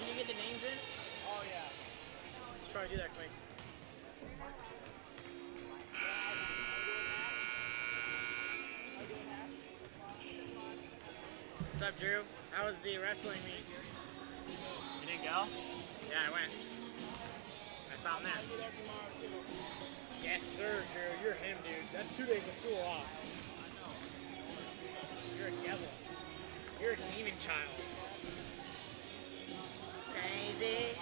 Can you get the names in? Oh, yeah. Let's probably do that quick. What's up, Drew? How was the wrestling meet? You didn't go? Yeah, I went. I saw him there. Yes, sir, Drew. You're him, dude. That's 2 days of school off. You're a devil. You're a demon child. Crazy.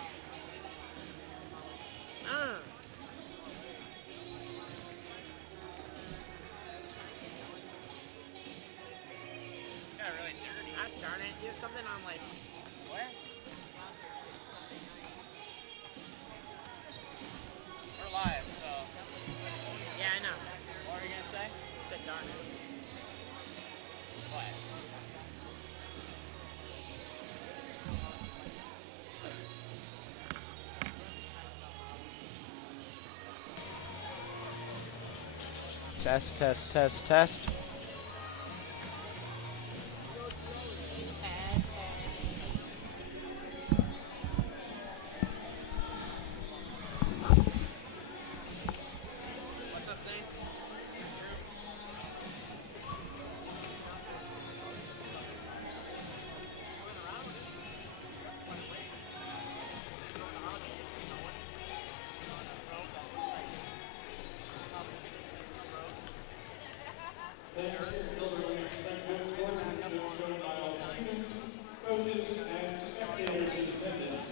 Got really dirty. Gosh darn it. You have something on, like, what? We're live, so. Yeah, I know. What were you gonna say? You said darn it. What? Test, test, test, test. What's up, Zane? Thanks to Gilbert respected sportsmanship shown by all students, coaches, and spectators in attendance.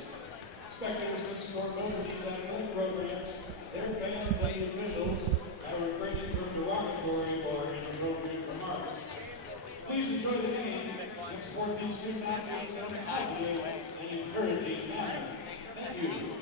Spectators can support both of these athletic programs, their fans, and officials by refraining from derogatory or inappropriate remarks. Please enjoy the game and support these student athletes in a positive and encouraging manner. Thank you.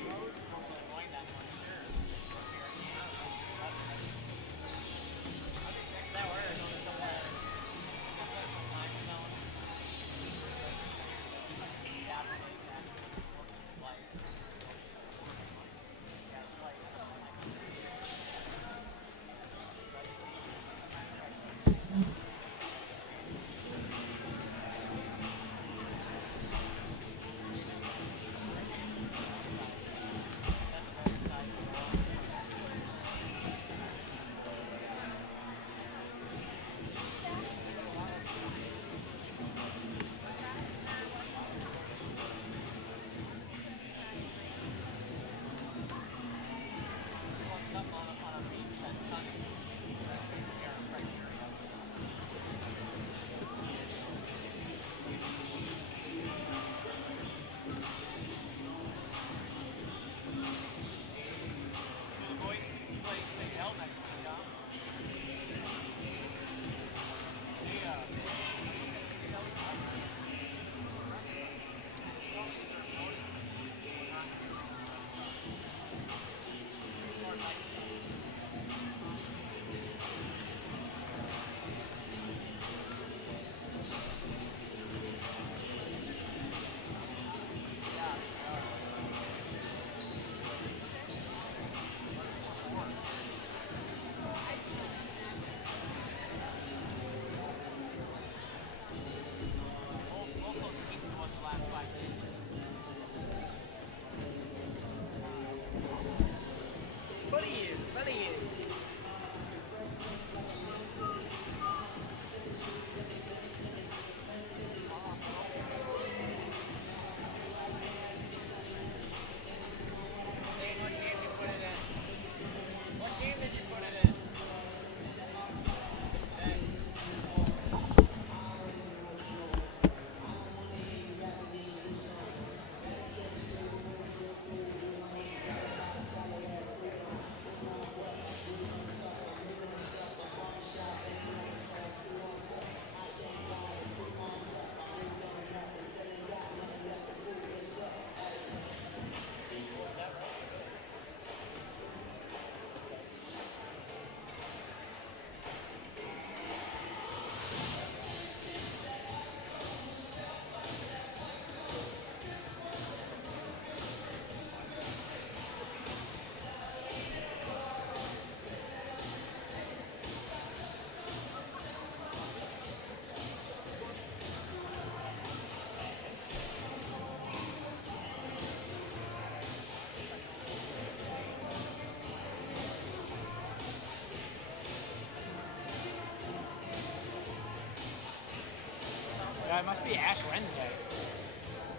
it must be Ash Wednesday.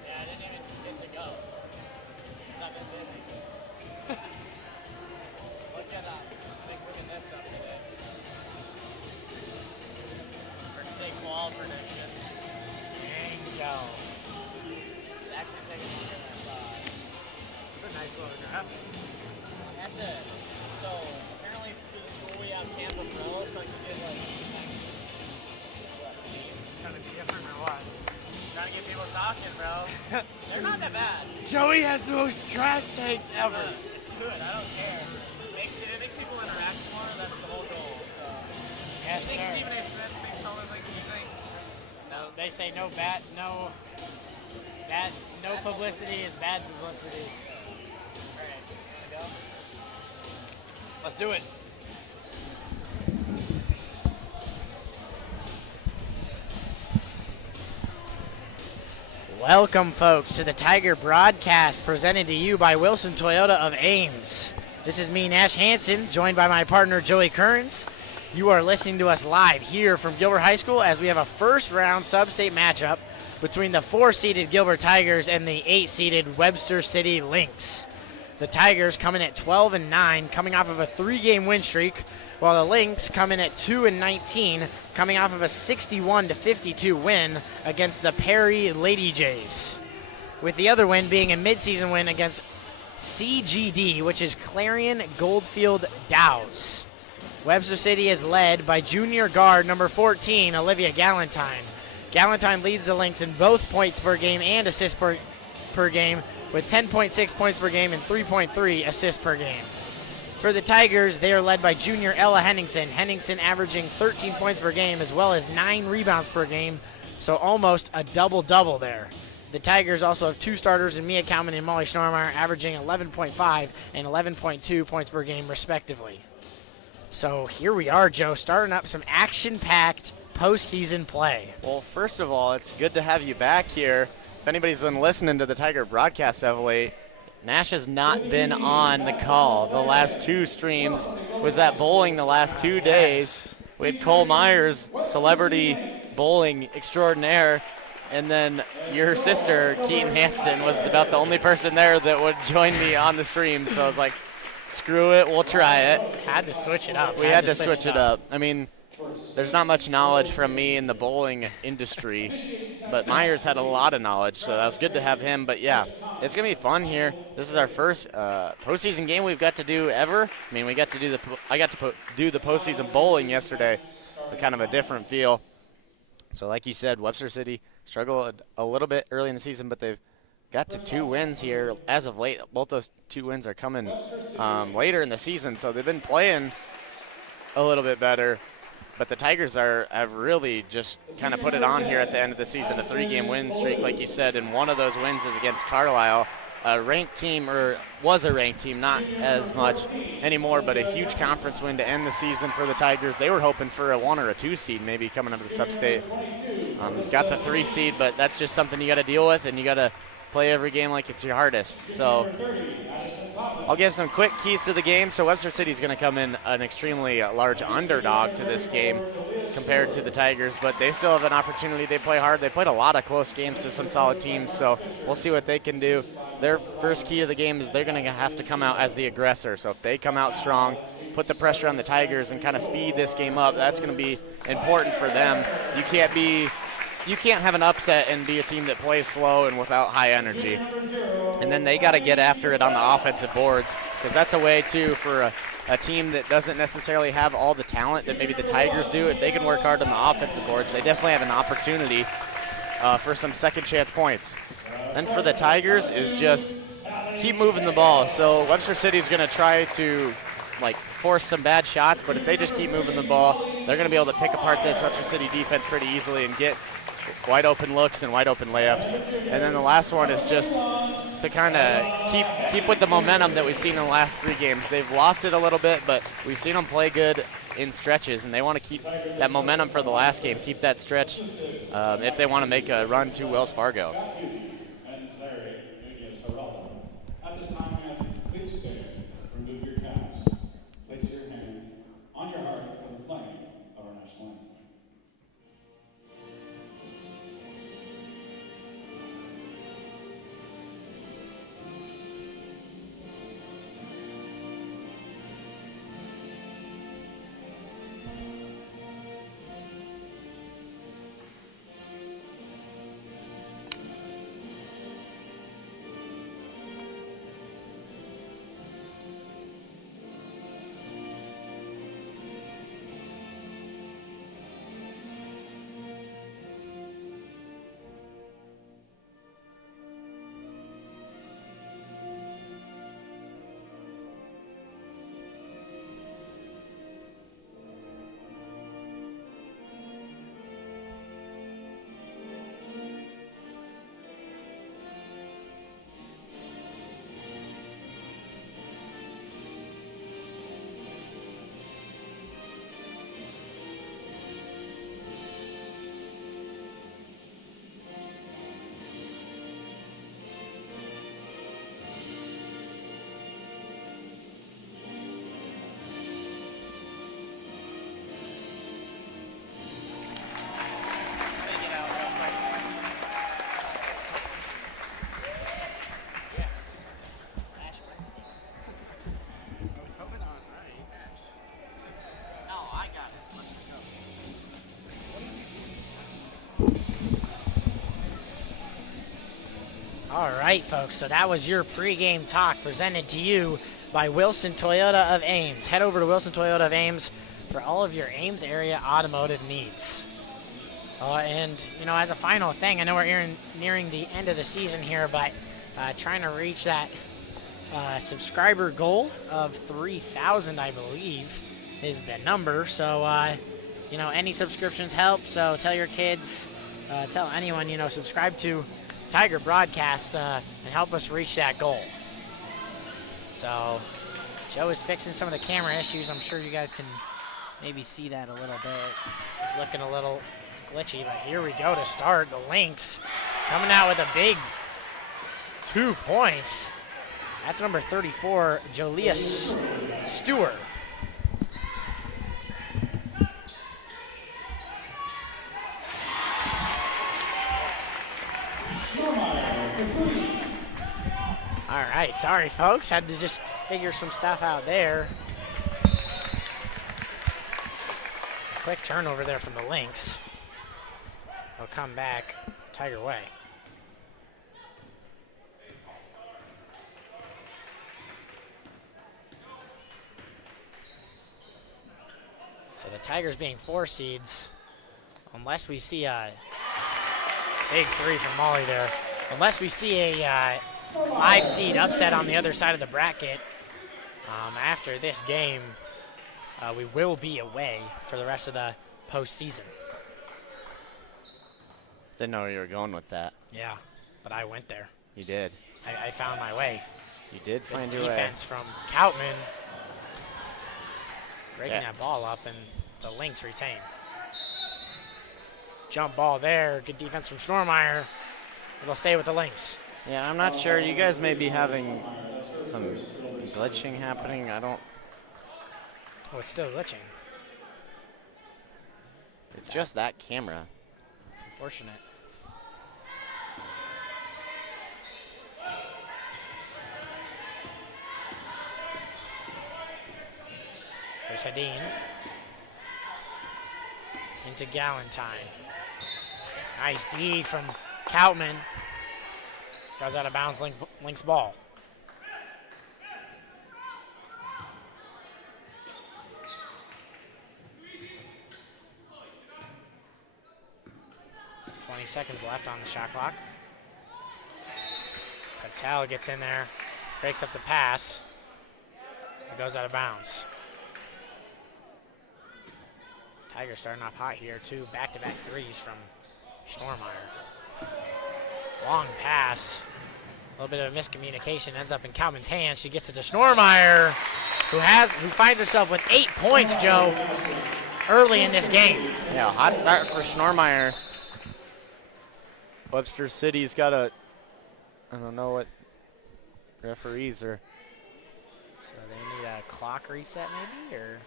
Yeah, I didn't even get to go. Because I've been busy. Look at that. I think we're going to this up today. For state qual predictions. Dang, Joe. It's actually taking longer than I thought. It's a nice little graphic. That's it. So, apparently through the school we have Canva Pro, so I can get like, It's gonna be different or what? trying to get people talking, bro. They're not that bad. Joey has the most trash takes ever. It's good. I don't care. If it makes people interact more, that's the whole goal. So, Yes, I think sir. Stephen A. Smith thinks all the things he thinks. No. They say no publicity is bad publicity. All right. You wanna go? Let's do it. Welcome, folks, to the Tiger broadcast presented to you by Wilson Toyota of Ames. This is me, Nash Hansen, joined by my partner, Joey Kearns. You are listening to us live here from Gilbert High School as we have a first-round Substate matchup between the 4-seeded Gilbert Tigers and the 8-seeded Webster City Lynx. The Tigers come in at 12-9, coming off of a 3-game win streak, while the Lynx come in at 2-19, coming off of a 61-52 win against the Perry Lady Jays, with the other win being a midseason win against CGD, which is Clarion Goldfield Dows. Webster City is led by junior guard number 14, Olivia Galentine. Galentine leads the Lynx in both points per game and assists per game, with 10.6 points per game and 3.3 assists per game. For the Tigers, they are led by junior Ella Henningsen. Henningsen averaging 13 points per game as well as 9 rebounds per game, so almost a double-double there. The Tigers also have 2 starters in Mia Kalman and Molly Schnormeyer, averaging 11.5 and 11.2 points per game respectively. So here we are, Joe, starting up some action-packed postseason play. Well, first of all, it's good to have you back here. If anybody's been listening to the Tiger broadcast of late, Nash has not been on the call. The last 2 streams was at bowling the last 2 days. We had Cole Myers, celebrity bowling extraordinaire, and then your sister, Keaton Hansen, was about the only person there that would join me on the stream. So I was like, screw it, we'll try it. Had to switch it up. We had to switch it up. I mean, there's not much knowledge from me in the bowling industry, but Myers had a lot of knowledge, so that was good to have him. But yeah, it's gonna be fun here. This is our first postseason game we've got to do ever. I mean, I got to do the postseason bowling yesterday, but kind of a different feel. So like you said, Webster City struggled a little bit early in the season, but they've got to 2 wins here as of late. Both those 2 wins are coming later in the season, so they've been playing a little bit better. But the Tigers have really just kind of put it on here at the end of the season. A 3-game win streak, like you said, and one of those wins is against Carlisle, a ranked team, or was a ranked team, not as much anymore, but a huge conference win to end the season for the Tigers. They were hoping for a 1 or a 2 seed maybe coming up to the Substate. Got the 3 seed, but that's just something you got to deal with, and you got to play every game like it's your hardest. So I'll give some quick keys to the game. So Webster City is going to come in an extremely large underdog to this game compared to the Tigers, but they still have an opportunity. They play hard. They played a lot of close games to some solid teams, so we'll see what they can do. Their first key of the game is they're going to have to come out as the aggressor. So if they come out strong, put the pressure on the Tigers and kind of speed this game up, that's going to be important for them. You can't have an upset and be a team that plays slow and without high energy. And then they got to get after it on the offensive boards, because that's a way, too, for a team that doesn't necessarily have all the talent that maybe the Tigers do. If they can work hard on the offensive boards, they definitely have an opportunity for some second-chance points. Then for the Tigers is just keep moving the ball. So Webster City's going to try to force some bad shots, but if they just keep moving the ball, they're going to be able to pick apart this Webster City defense pretty easily and get wide open looks and wide open layups. And then the last one is just to kind of keep with the momentum that we've seen in the last 3 games. They've lost it a little bit, but we've seen them play good in stretches, and they want to keep that momentum for the last game, keep that stretch if they want to make a run to Wells Fargo. At this time, please stand, remove your caps, place your hand on your heart for the playing of our national anthem. All right, folks, so that was your pregame talk presented to you by Wilson Toyota of Ames. Head over to Wilson Toyota of Ames for all of your Ames area automotive needs. And, you know, as a final thing, I know we're nearing the end of the season here, but trying to reach that subscriber goal of 3,000, I believe, is the number. So, you know, any subscriptions help. So tell your kids, tell anyone, you know, subscribe to Tiger Broadcast and help us reach that goal. So Joe is fixing some of the camera issues. I'm sure you guys can maybe see that a little bit. It's looking a little glitchy, but here we go to start. The Lynx coming out with a big 2 points. That's number 34, Jolia Stewart. All right, sorry folks, had to just figure some stuff out there. Quick turnover there from the Lynx. They'll come back Tiger way. So the Tigers being 4 seeds, unless we see a big 3 from Molly there, unless we see a 5-seed upset on the other side of the bracket, after this game, we will be away for the rest of the postseason. Didn't know where you were going with that. Yeah, but I went there. You did. I found my way. You did find your way. Defense from Koutman, breaking that ball up, and the Lynx retain. Jump ball there. Good defense from Schnormeyer. It'll stay with the Lynx. Yeah, I'm not sure. You guys may be having some glitching happening. I don't. Oh, it's still glitching. It's just that camera. It's unfortunate. There's Hadeen. Into Galentine. Nice D from Koutman. Goes out of bounds, Lynx ball. Seconds left on the shot clock. Patel gets in there, breaks up the pass. It goes out of bounds. Tigers starting off hot here, 2 back-to-back threes from Schnormeyer. Long pass. A little bit of a miscommunication, ends up in Koutman's hands. She gets it to Schnormeyer, who finds herself with 8 points, Joe, early in this game. Yeah, hot start for Schnormeyer. Webster City's got I don't know what referees are. So they need a clock reset maybe, or?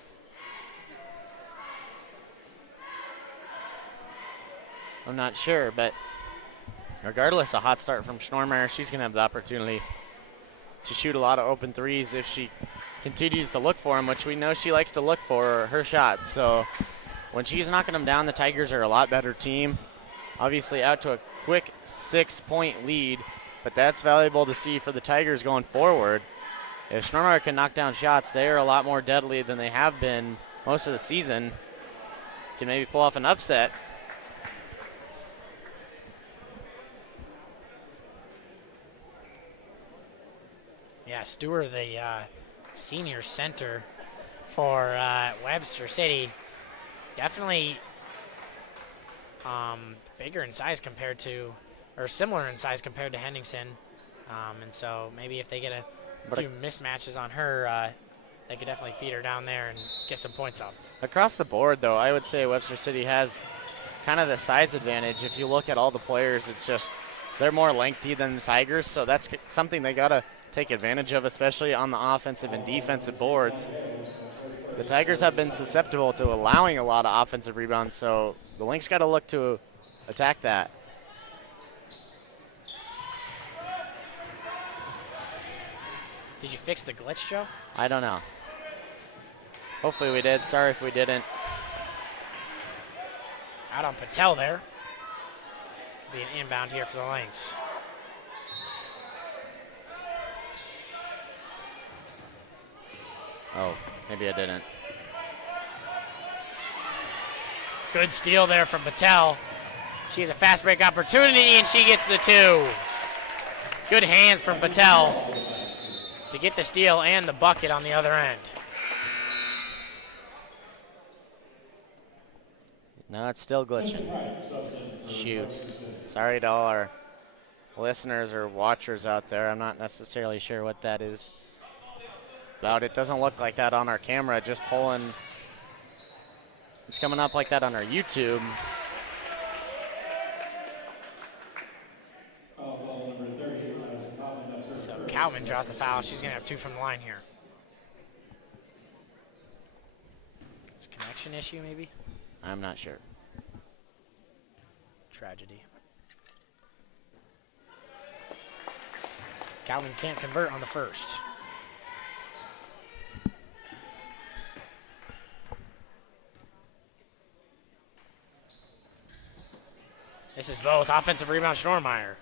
I'm not sure, but regardless, a hot start from Schnormeyer. She's going to have the opportunity to shoot a lot of open threes if she continues to look for them, which we know she likes to look for her shot. So when she's knocking them down, the Tigers are a lot better team. Obviously out to a quick 6-point lead, but that's valuable to see for the Tigers going forward. If Schnormeyer can knock down shots, they are a lot more deadly than they have been most of the season. Can maybe pull off an upset. Yeah, Stewart, the senior center for Webster City, definitely bigger in size compared to, or similar in size compared to Henningsen. And so maybe if they get a few mismatches on her, they could definitely feed her down there and get some points up. Across the board, though, I would say Webster City has kind of the size advantage. If you look at all the players, it's just they're more lengthy than the Tigers, so that's something they got to take advantage of, especially on the offensive and defensive boards. The Tigers have been susceptible to allowing a lot of offensive rebounds, so the Lynx got to look to attack that. Did you fix the glitch, Joe? I don't know. Hopefully we did. Sorry if we didn't. Out on Patel there. Be an inbound here for the Lynx. Oh, maybe I didn't. Good steal there from Patel. She has a fast break opportunity, and she gets the 2. Good hands from Patel to get the steal and the bucket on the other end. No, it's still glitching. Shoot. Sorry to all our listeners or watchers out there. I'm not necessarily sure what that is about. It doesn't look like that on our camera, just pulling. It's coming up like that on our YouTube. So Cowman draws the foul. She's going to have 2 from the line here. It's a connection issue, maybe? I'm not sure. Tragedy. Calvin can't convert on the first. This is both. Offensive rebound, Schnormeyer.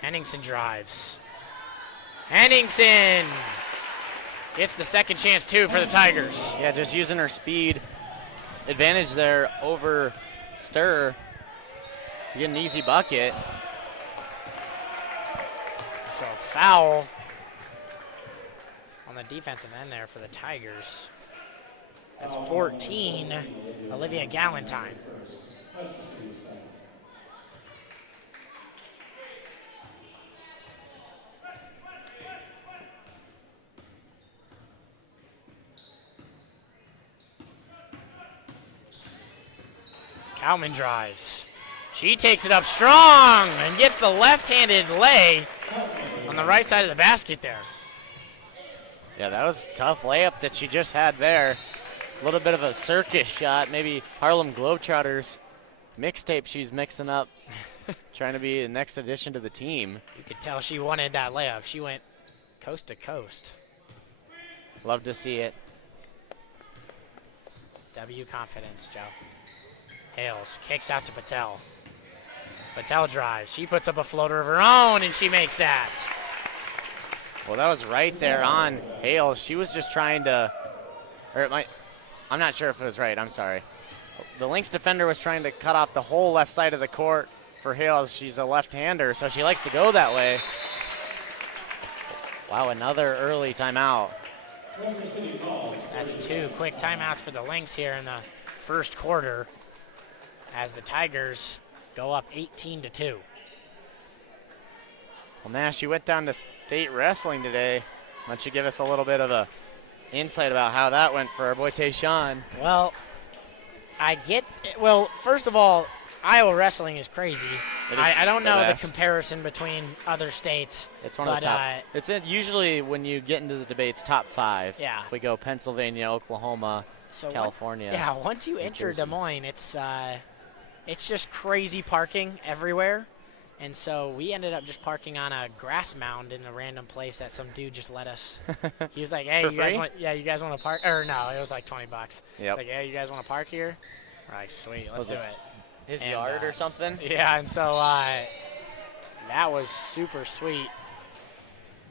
Henningsen drives. Henningsen gets the second chance, 2 for the Tigers. Yeah, just using her speed advantage there over Stir to get an easy bucket. So foul on the defensive end there for the Tigers. That's 14, Olivia Galentine. Cowman drives. She takes it up strong and gets the left-handed lay on the right side of the basket there. Yeah, that was a tough layup that she just had there. A little bit of a circus shot, maybe Harlem Globetrotters mixtape she's mixing up, trying to be the next addition to the team. You could tell she wanted that layup. She went coast to coast. Love to see it. W confidence, Joe. Hales kicks out to Patel. Patel drives. She puts up a floater of her own, and she makes that. Well, that was right there on Hales. She was just trying to, I'm not sure if it was right. I'm sorry. The Lynx defender was trying to cut off the whole left side of the court for Hales. She's a left-hander, so she likes to go that way. Wow, another early timeout. That's 2 quick timeouts for the Lynx here in the first quarter as the Tigers go up 18-2. Well, Nash, you went down to state wrestling today. Why don't you give us a little bit of a insight about how that went for our boy Tayshawn? Well, first of all, Iowa wrestling is crazy. I don't know the comparison between other states. It's one of the top. Usually when you get into the debates, top 5. Yeah. If we go Pennsylvania, Oklahoma, California. Once you enter Des Moines, it's just crazy parking everywhere. And so we ended up just parking on a grass mound in a random place that some dude just let us. He was like, "Hey, you guys want to park?" Or no, it was like $20. Yep. Like, "Hey, you guys want to park here?" We're like, "Sweet, let's do it." His yard or something? Yeah, and so that was super sweet.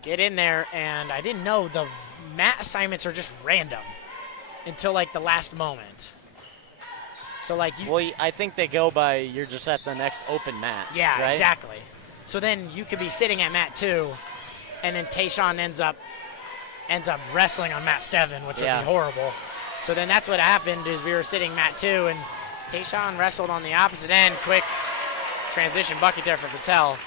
Get in there, and I didn't know the mat assignments are just random until like the last moment. So like I think they go by you're just at the next open mat. Yeah, right? Exactly. So then you could be sitting at mat 2, and then Tayshawn ends up wrestling on mat 7, which would be horrible. So then that's what happened is we were sitting mat 2, and Tayshawn wrestled on the opposite end. Quick transition bucket there for Patel,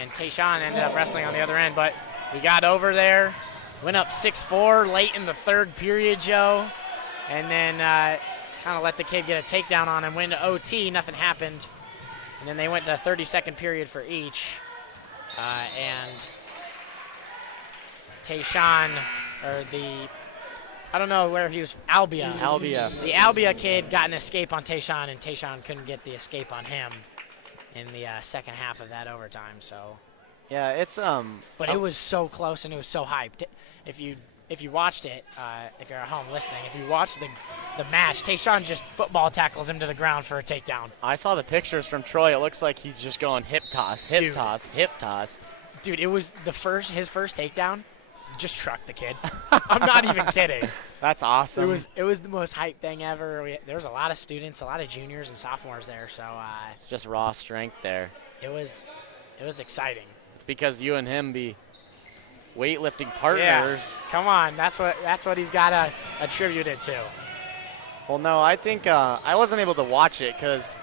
and Tayshawn ended up wrestling on the other end. But we got over there, went up 6-4 late in the third period, Joe, and then kind of let the kid get a takedown on him, went to OT, nothing happened. And then they went to 30-second period for each. And Tayshawn, I don't know where he was, Albia. The Albia kid got an escape on Tayshawn, and Tayshawn couldn't get the escape on him in the second half of that overtime. So. Yeah, it's But it was so close, and it was so hyped. If you watched it, if you're at home listening, if you watched the match, Tayshawn just football tackles him to the ground for a takedown. I saw the pictures from Troy. It looks like he's just going hip toss, hip toss, hip toss. Dude, it was his first takedown. just trucked the kid. I'm not even kidding. That's awesome. It was the most hype thing ever. There was a lot of students, a lot of juniors and sophomores there, so it's just raw strength there. it was exciting. It's because you and him be weightlifting partners. Yeah. Come on, that's what he's got to attribute it to. Well, no, I think I wasn't able to watch it because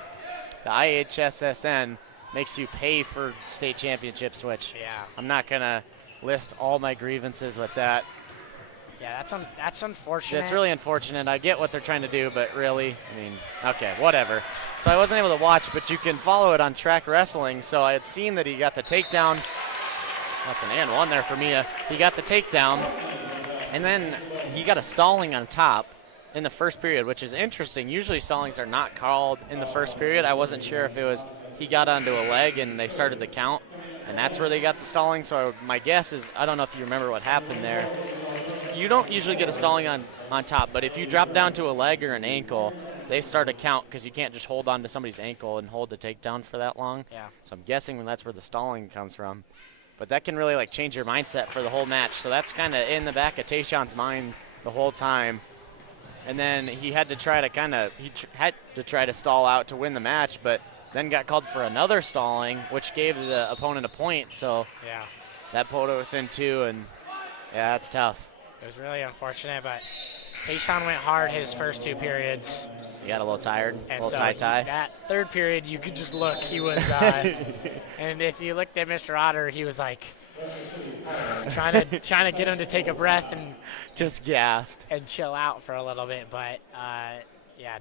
the IHSSN makes you pay for state championships, which I'm not going to list all my grievances with that. Yeah, that's unfortunate. It's really unfortunate. I get what they're trying to do, but really, I mean, okay, whatever. So I wasn't able to watch, but you can follow it on Track Wrestling. So I had seen that he got the takedown. That's an and one there for Mia. He got the takedown, and then he got a stalling on top in the first period, which is interesting. Usually stallings are not called in the first period. I wasn't sure if it was he got onto a leg and they started the count, and that's where they got the stalling. So my guess is, I don't know if you remember what happened there. You don't usually get a stalling on top, but if you drop down to a leg or an ankle, they start a count because you can't just hold on to somebody's ankle and hold the takedown for that long. Yeah. So I'm guessing that's where the stalling comes from. But that can really like change your mindset for the whole match. So that's kind of in the back of Tayshawn's mind the whole time. And then he had to try to stall out to win the match, but then got called for another stalling, which gave the opponent a point. So that put it within 2, and yeah, that's tough. It was really unfortunate, but Tayshawn went hard his first 2 periods. He got a little tired, And a little so tie-tie. that third period, you could just look. He was, and if you looked at Mr. Otter, he was like trying to get him to take a breath and just gassed and chill out for a little bit. But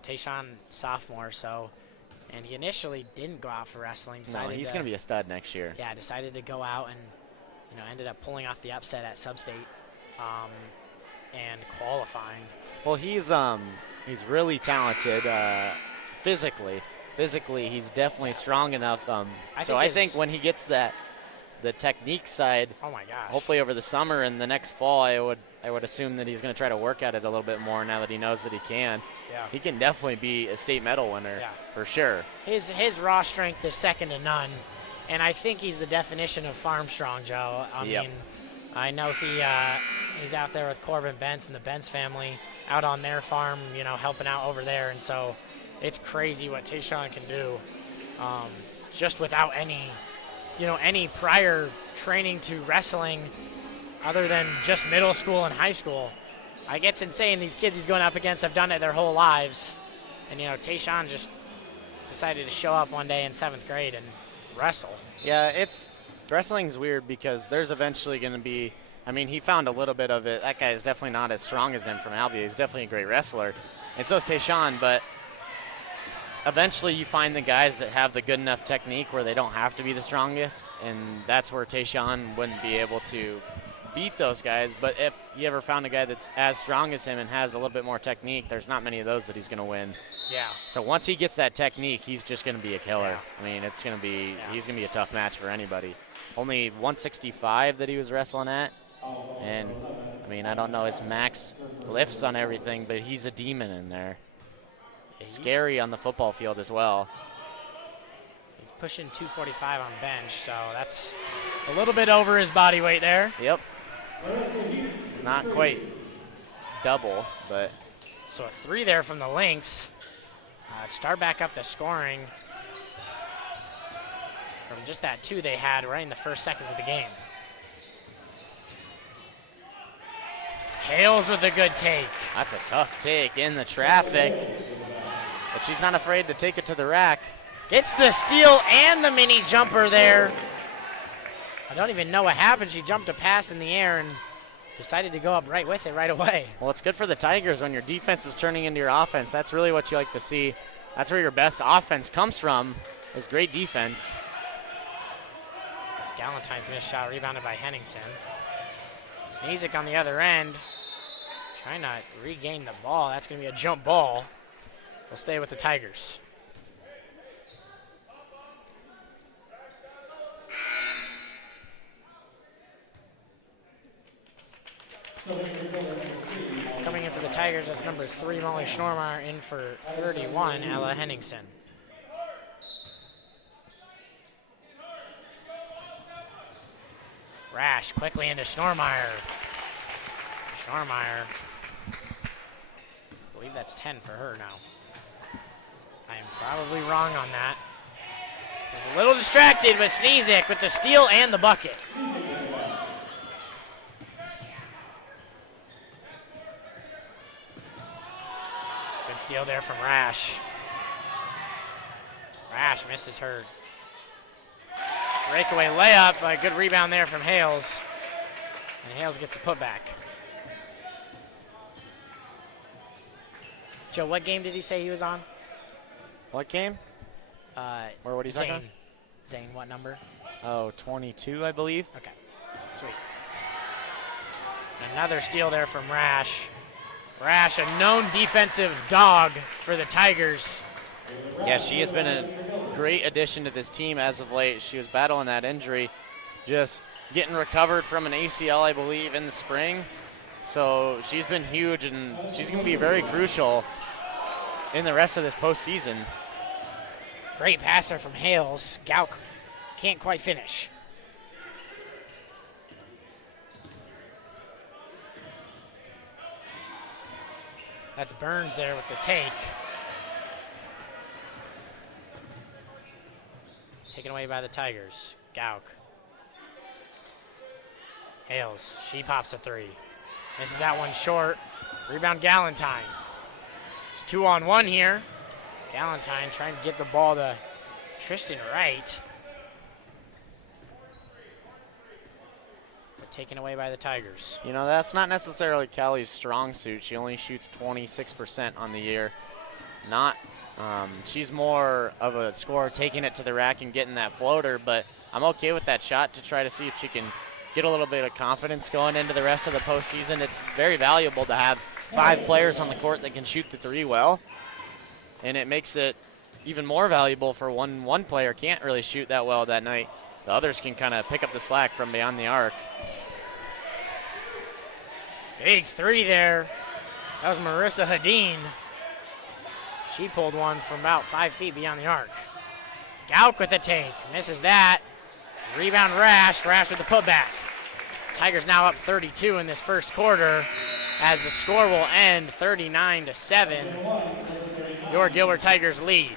Tayshawn sophomore, so, and he initially didn't go out for wrestling. No, he's going to be a stud next year. Yeah, decided to go out and ended up pulling off the upset at Substate and qualifying. Well, he's really talented physically. Physically, he's definitely strong enough. I think when he gets the technique side, oh my gosh, hopefully over the summer and the next fall, I would assume that he's going to try to work at it a little bit more now that he knows that he can. Yeah. He can definitely be a state medal winner for sure. His raw strength is second to none, and I think he's the definition of farm strong, Joe. I mean, I know he's out there with Corbin Bentz and the Bentz family out on their farm, helping out over there, and so it's crazy what Tayshawn can do just without any prior training to wrestling other than just middle school and high school. Like, it's insane. These kids he's going up against have done it their whole lives, and Tayshawn just decided to show up one day in 7th grade and wrestle. Yeah, wrestling's weird because there's eventually going to be, he found a little bit of it. That guy is definitely not as strong as him from Albia. He's definitely a great wrestler. And so is Tayshawn, but eventually you find the guys that have the good enough technique where they don't have to be the strongest, and that's where Tayshawn wouldn't be able to beat those guys. But if you ever found a guy that's as strong as him and has a little bit more technique, there's not many of those that he's going to win. Yeah. So once he gets that technique, he's just going to be a killer. It's going to be he's going to be a tough match for anybody. Only 165 that he was wrestling at, and I don't know his max lifts on everything, but he's a demon in there. Scary on the football field as well. He's pushing 245 on bench, so that's a little bit over his body weight there. Yep. Not quite double, but. So a 3 there from the Lynx. Start back up the scoring from just that 2 they had right in the first seconds of the game. Hales with a good take. That's a tough take in the traffic, but she's not afraid to take it to the rack. Gets the steal and the mini jumper there. I don't even know what happened. She jumped a pass in the air and decided to go up right with it right away. Well, it's good for the Tigers when your defense is turning into your offense. That's really what you like to see. That's where your best offense comes from, is great defense. Galentine's missed shot rebounded by Henningsen. Sneezik on the other end, trying to regain the ball. That's going to be a jump ball. We'll stay with the Tigers. Coming in for the Tigers, that's number 3, Molly Schnormeyer. In for 31, Ella Henningsen. Rash quickly into Schnormeyer. Schnormeyer. I believe that's 10 for her now. I am probably wrong on that. She's a little distracted, but Sneezik with the steal and the bucket. Good steal there from Rash. Rash misses her. Breakaway layup, a good rebound there from Hales. And Hales gets the putback. Joe, what game did he say he was on? What game? Or what he's Zane. Zane, what number? Oh, 22, I believe. Okay, sweet. Another steal there from Rash. Rash, a known defensive dog for the Tigers. Yeah, she has been a great addition to this team as of late. She was battling that injury, just getting recovered from an ACL, I believe, in the spring. So she's been huge, and she's going to be very crucial in the rest of this postseason. Great passer from Hales. Gauk can't quite finish. That's Burns there with the take. Taken away by the Tigers. Gauk. Hales, she pops a three. Misses that one short. Rebound Galentine. It's 2-on-1 here. Galentine trying to get the ball to Tristan Wright. But taken away by the Tigers. You know, that's not necessarily Callie's strong suit. She only shoots 26% on the year. She's more of a scorer, taking it to the rack and getting that floater, but I'm okay with that shot to try to see if she can get a little bit of confidence going into the rest of the postseason. It's very valuable to have 5 players on the court that can shoot the three well, and it makes it even more valuable for one player can't really shoot that well that night. The others can kind of pick up the slack from beyond the arc. Big three there. That was Marissa Hadeen. She pulled one from about 5 feet beyond the arc. Gauk with a take, misses that. Rebound Rash, Rash with the putback. Tigers now up 32 in this first quarter as the score will end 39-7. Your Gilbert Tigers lead.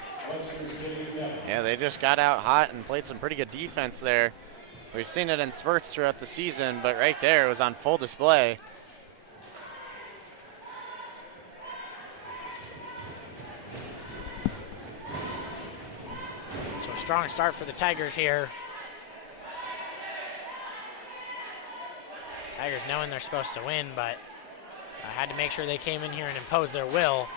Yeah, they just got out hot and played some pretty good defense there. We've seen it in spurts throughout the season, but right there it was on full display. So a strong start for the Tigers here. Tigers knowing they're supposed to win, but had to make sure they came in here and imposed their will.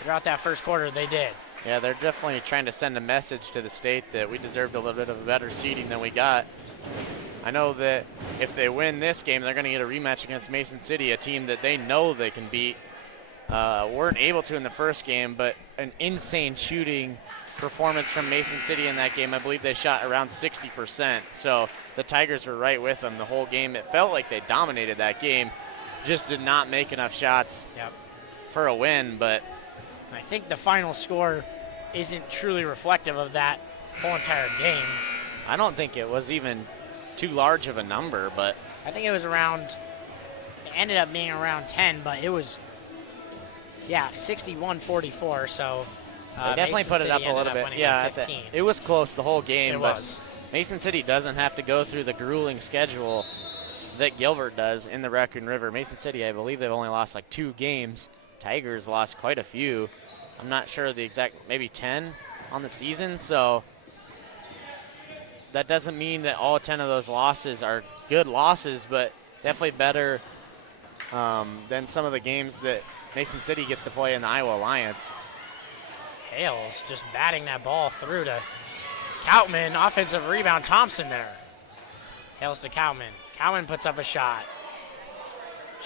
Throughout that first quarter, they did. Yeah, they're definitely trying to send a message to the state that we deserved a little bit of a better seeding than we got. I know that if they win this game, they're going to get a rematch against Mason City, a team that they know they can beat. Weren't able to in the first game, but an insane shooting performance from Mason City in that game. I believe they shot around 60%. So the Tigers were right with them the whole game. It felt like they dominated that game, just did not make enough shots for a win. But I think the final score isn't truly reflective of that whole entire game. I don't think it was even too large of a number, but I think it was around, it ended up being around 10, but it was, 61-44, so they definitely Mason put it City up a ended little bit. winning Yeah, by 15. it was close the whole game, It but was. Mason City doesn't have to go through the grueling schedule that Gilbert does in the Raccoon River. Mason City, I believe they've only lost like 2 games. Tigers lost quite a few. I'm not sure the exact, maybe 10 on the season, so that doesn't mean that all 10 of those losses are good losses, but definitely better than some of the games that Mason City gets to play in the Iowa Alliance. Hales just batting that ball through to Koutman. Offensive rebound, Thompson there. Hales to Koutman. Koutman puts up a shot.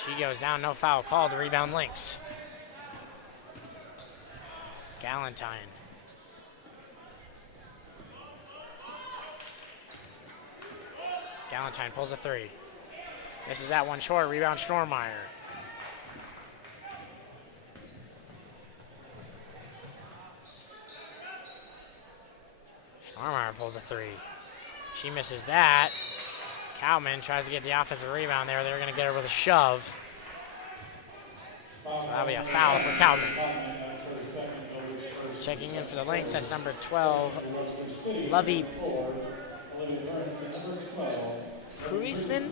She goes down, no foul called. The rebound Lynx. Galentine. Galentine pulls a three. Misses that one short. Rebound Schnormeyer. Schnormeyer pulls a three. She misses that. Koutman tries to get the offensive rebound there. They're going to get her with a shove. So that'll be a foul for Cowden. Checking in for the Lynx, that's number 12, Lovey Kruisman,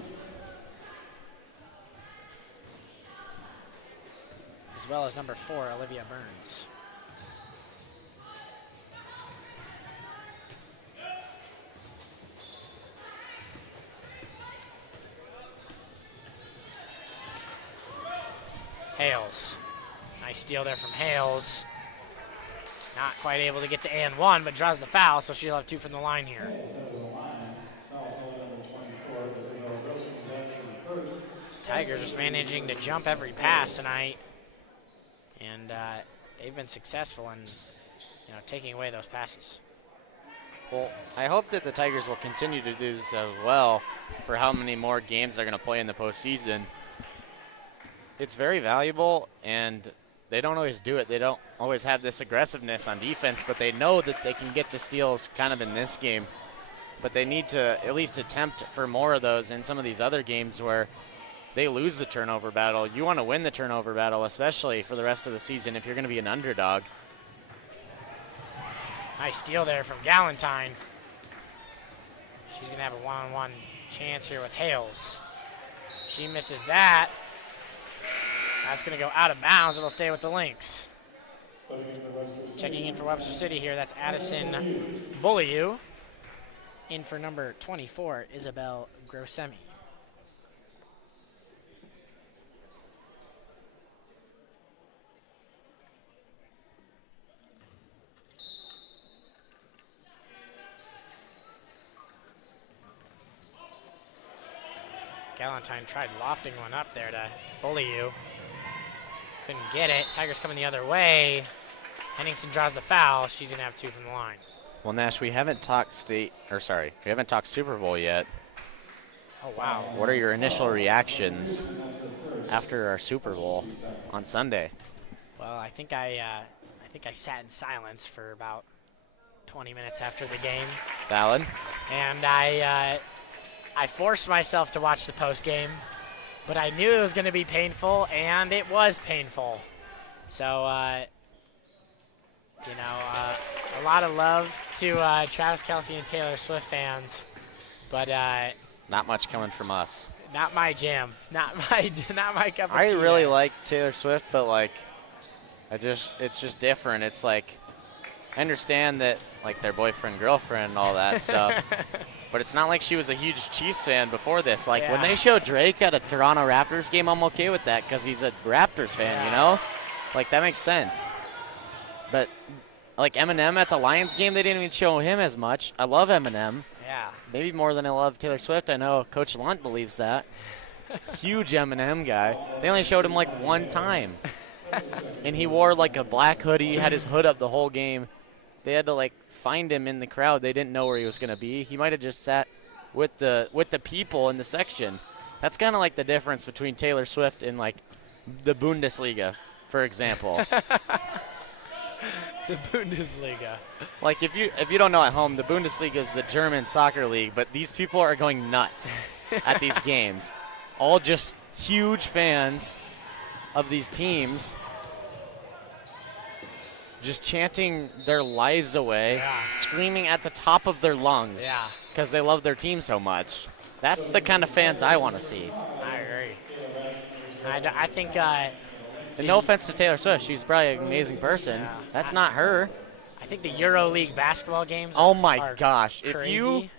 as well as number 4, Olivia Burns. Hales. Nice steal there from Hales. Not quite able to get the and one, but draws the foul, so she'll have 2 from the line here. Tigers just managing to jump every pass tonight, and they've been successful in taking away those passes. Well, I hope that the Tigers will continue to do this as well for how many more games they're going to play in the postseason. It's very valuable, and they don't always do it. They don't always have this aggressiveness on defense, but they know that they can get the steals kind of in this game. But they need to at least attempt for more of those in some of these other games where they lose the turnover battle. You want to win the turnover battle, especially for the rest of the season if you're going to be an underdog. Nice steal there from Galentine. She's going to have a one-on-one chance here with Hales. She misses that. That's going to go out of bounds. It'll stay with the Lynx. Checking in for Webster City here, that's Addison Bulliu. In for number 24, Isabel Grossemi. Galentine tried lofting one up there to Bulliu. Couldn't get it. Tigers coming the other way. Henningsen draws the foul. She's going to have 2 from the line. Well, Nash, we haven't talked Super Bowl yet. Oh, wow. What are your initial reactions after our Super Bowl on Sunday? Well, I think I sat in silence for about 20 minutes after the game. Valid. And I forced myself to watch the post game, but I knew it was going to be painful, and it was painful. So, a lot of love to Travis Kelce and Taylor Swift fans, but not much coming from us. Not my jam. Not my cup of tea. I really there. like Taylor Swift, but it's just different. It's like, I understand that their boyfriend, girlfriend, and all that stuff. But it's not like she was a huge Chiefs fan before this. When they show Drake at a Toronto Raptors game, I'm okay with that because he's a Raptors fan, you know? That makes sense. But, Eminem at the Lions game, they didn't even show him as much. I love Eminem. Yeah. Maybe more than I love Taylor Swift. I know Coach Lunt believes that. Huge Eminem guy. They only showed him, one time. And he wore, a black hoodie, had his hood up the whole game. They had to, find him in the crowd. They didn't know where he was going to be. He might have just sat with the people in the section. That's kind of the difference between Taylor Swift and the Bundesliga, for example. The Bundesliga. If you don't know at home, the Bundesliga is the German soccer league, but these people are going nuts at these games. All just huge fans of these teams. Just chanting their lives away, screaming at the top of their lungs because they love their team so much. That's the kind of fans I want to see. I agree. I think and no offense to Taylor Swift, she's probably an amazing person. Yeah. That's not her. I think the EuroLeague basketball games Oh my are gosh. crazy.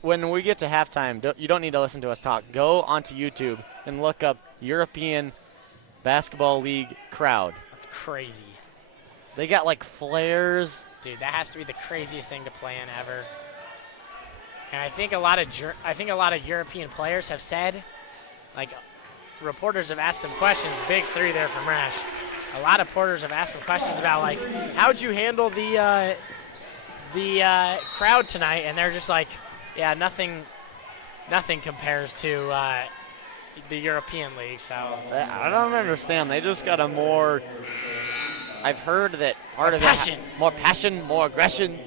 When we get to halftime, you don't need to listen to us talk. Go onto YouTube and look up European Basketball League crowd. That's crazy. They got flares. Dude, that has to be the craziest thing to play in ever. And I think a lot of European players have said, reporters have asked them questions. Big 3 there from Rash. A lot of reporters have asked them questions about how'd you handle the crowd tonight, and they're just nothing compares to the European League. So I don't understand. They just got a more. I've heard that part of more passion, more aggression.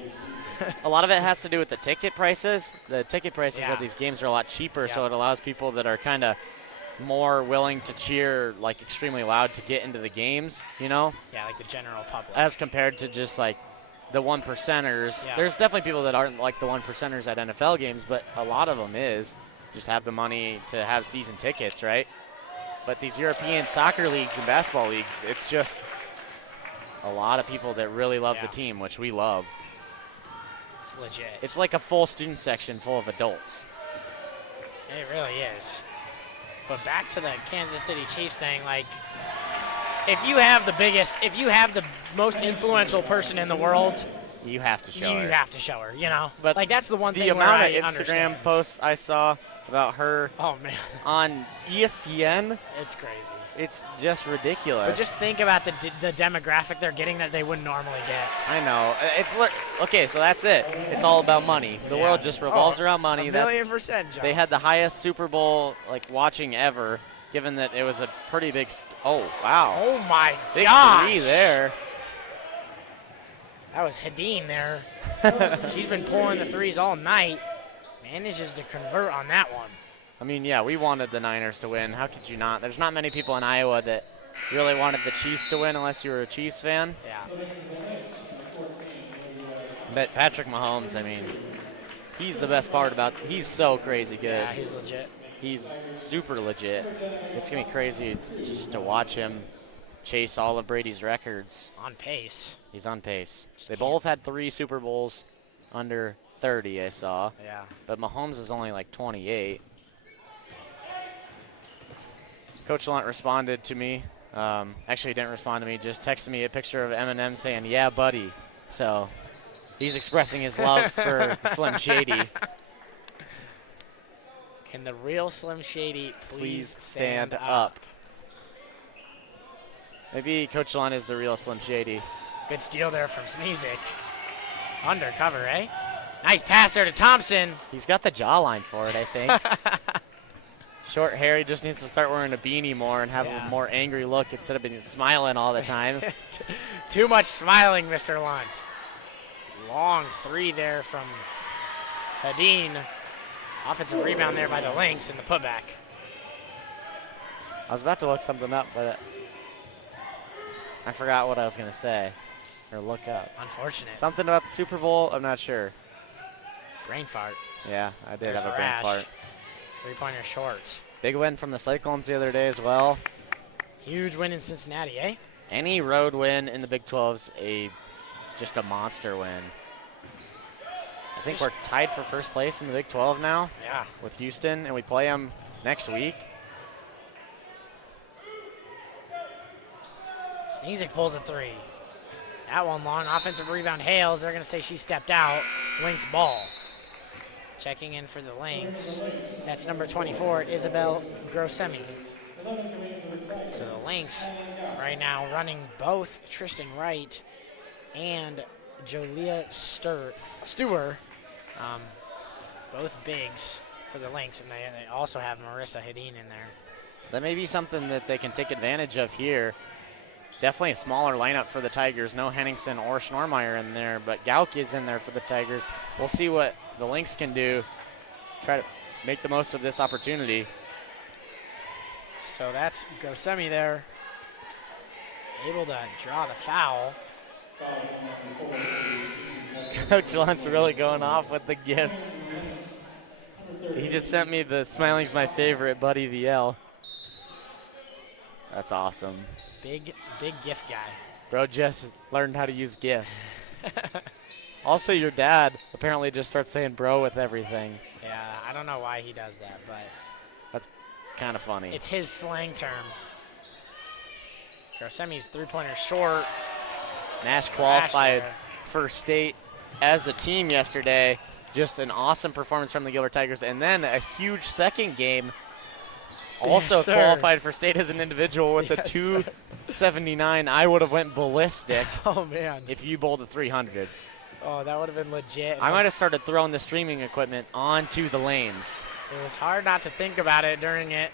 A lot of it has to do with the ticket prices. The ticket prices at these games are a lot cheaper, so it allows people that are kind of more willing to cheer like extremely loud to get into the games, you know, Yeah, like the general public. as compared to just like the 1%ers. Yeah. There's definitely people that aren't like the 1%ers at NFL games, but a lot of them just have the money to have season tickets, right? But these European soccer leagues and basketball leagues, it's just a lot of people that really love the team, which we love. It's legit. It's like a full student section full of adults. It really is. But back to the Kansas City Chiefs thing, like, if you have the most influential person in the world, You have to show you her. have to show her, you know? But like, that's the one thing The where amount I of Instagram understand. posts I saw about her Oh, man. on ESPN, It's crazy. it's just ridiculous. But just think about the demographic they're getting that they wouldn't normally get. I know. Okay, so that's it. It's all about money. The world just revolves around money. A million%, John. They had the highest Super Bowl like watching ever, given that it was a pretty big. Oh wow! Oh, my Big gosh. three there. That was Hadeen there. She's been pulling the threes all night. Manages to convert on that one. I mean, yeah, we wanted the Niners to win. How could you not? There's not many people in Iowa that really wanted the Chiefs to win unless you were a Chiefs fan. Yeah. But Patrick Mahomes, I mean, he's the best part about. He's so crazy good. Yeah, he's legit. He's super legit. It's gonna be crazy just to watch him chase all of Brady's records. On pace. He's on pace. They both had 3 Super Bowls under 30, I saw. Yeah. But Mahomes is only like 28. Coach Lunt responded to me. Actually, he didn't respond to me. Just texted me a picture of Eminem saying, "Yeah, buddy." So he's expressing his love for Slim Shady. Can the real Slim Shady please stand up? Maybe Coach Lunt is the real Slim Shady. Good steal there from Sneezik. Undercover, eh? Nice pass there to Thompson. He's got the jawline for it, I think. Short hair, he just needs to start wearing a beanie more and have a more angry look instead of being smiling all the time. Too much smiling, Mr. Lunt. Long three there from Hadeen. Offensive rebound there by the Lynx in the putback. I was about to look something up, but I forgot what I was going to say or look up. Unfortunate. Something about the Super Bowl? I'm not sure. Brain fart. Yeah, I did There's have a brain Rash. fart. Three-pointer short. Big win from the Cyclones the other day as well. Huge win in Cincinnati, eh? Any road win in the Big 12's just a monster win. I think we're tied for first place in the Big 12 now. Yeah. With Houston, and we play them next week. Sneezik pulls a three. That one long. Offensive rebound, Hales. They're going to say she stepped out. Lynx ball. Checking in for the Lynx. That's number 24, Isabel Grossemi. So the Lynx right now running both Tristan Wright and Jolia Stewart. Both bigs for the Lynx, and they also have Marissa Hadeen in there. That may be something that they can take advantage of here. Definitely a smaller lineup for the Tigers. No Henningsen or Schnormeyer in there, but Gauk is in there for the Tigers. We'll see what the Lynx can do. Try to make the most of this opportunity. So that's Grossemi there. Able to draw the foul. Coach Lunt's really going off with the gifts. He just sent me the Smiling's my favorite, Buddy the L. That's awesome. Big gift guy. Bro just learned how to use gifts. Also, your dad apparently just starts saying bro with everything. Yeah, I don't know why he does that, but That's kind of funny. it's his slang term. Grossemi's three-pointer short. Nash qualified there. for state as a team yesterday. Just an awesome performance from the Gilbert Tigers. And then a huge second game. Also Yes, sir. qualified for state as an individual with a Yes, sir. 279. I would have went ballistic Oh, man. if you bowled a 300. Oh, that would have been legit. I might have started throwing the streaming equipment onto the lanes. It was hard not to think about it during it.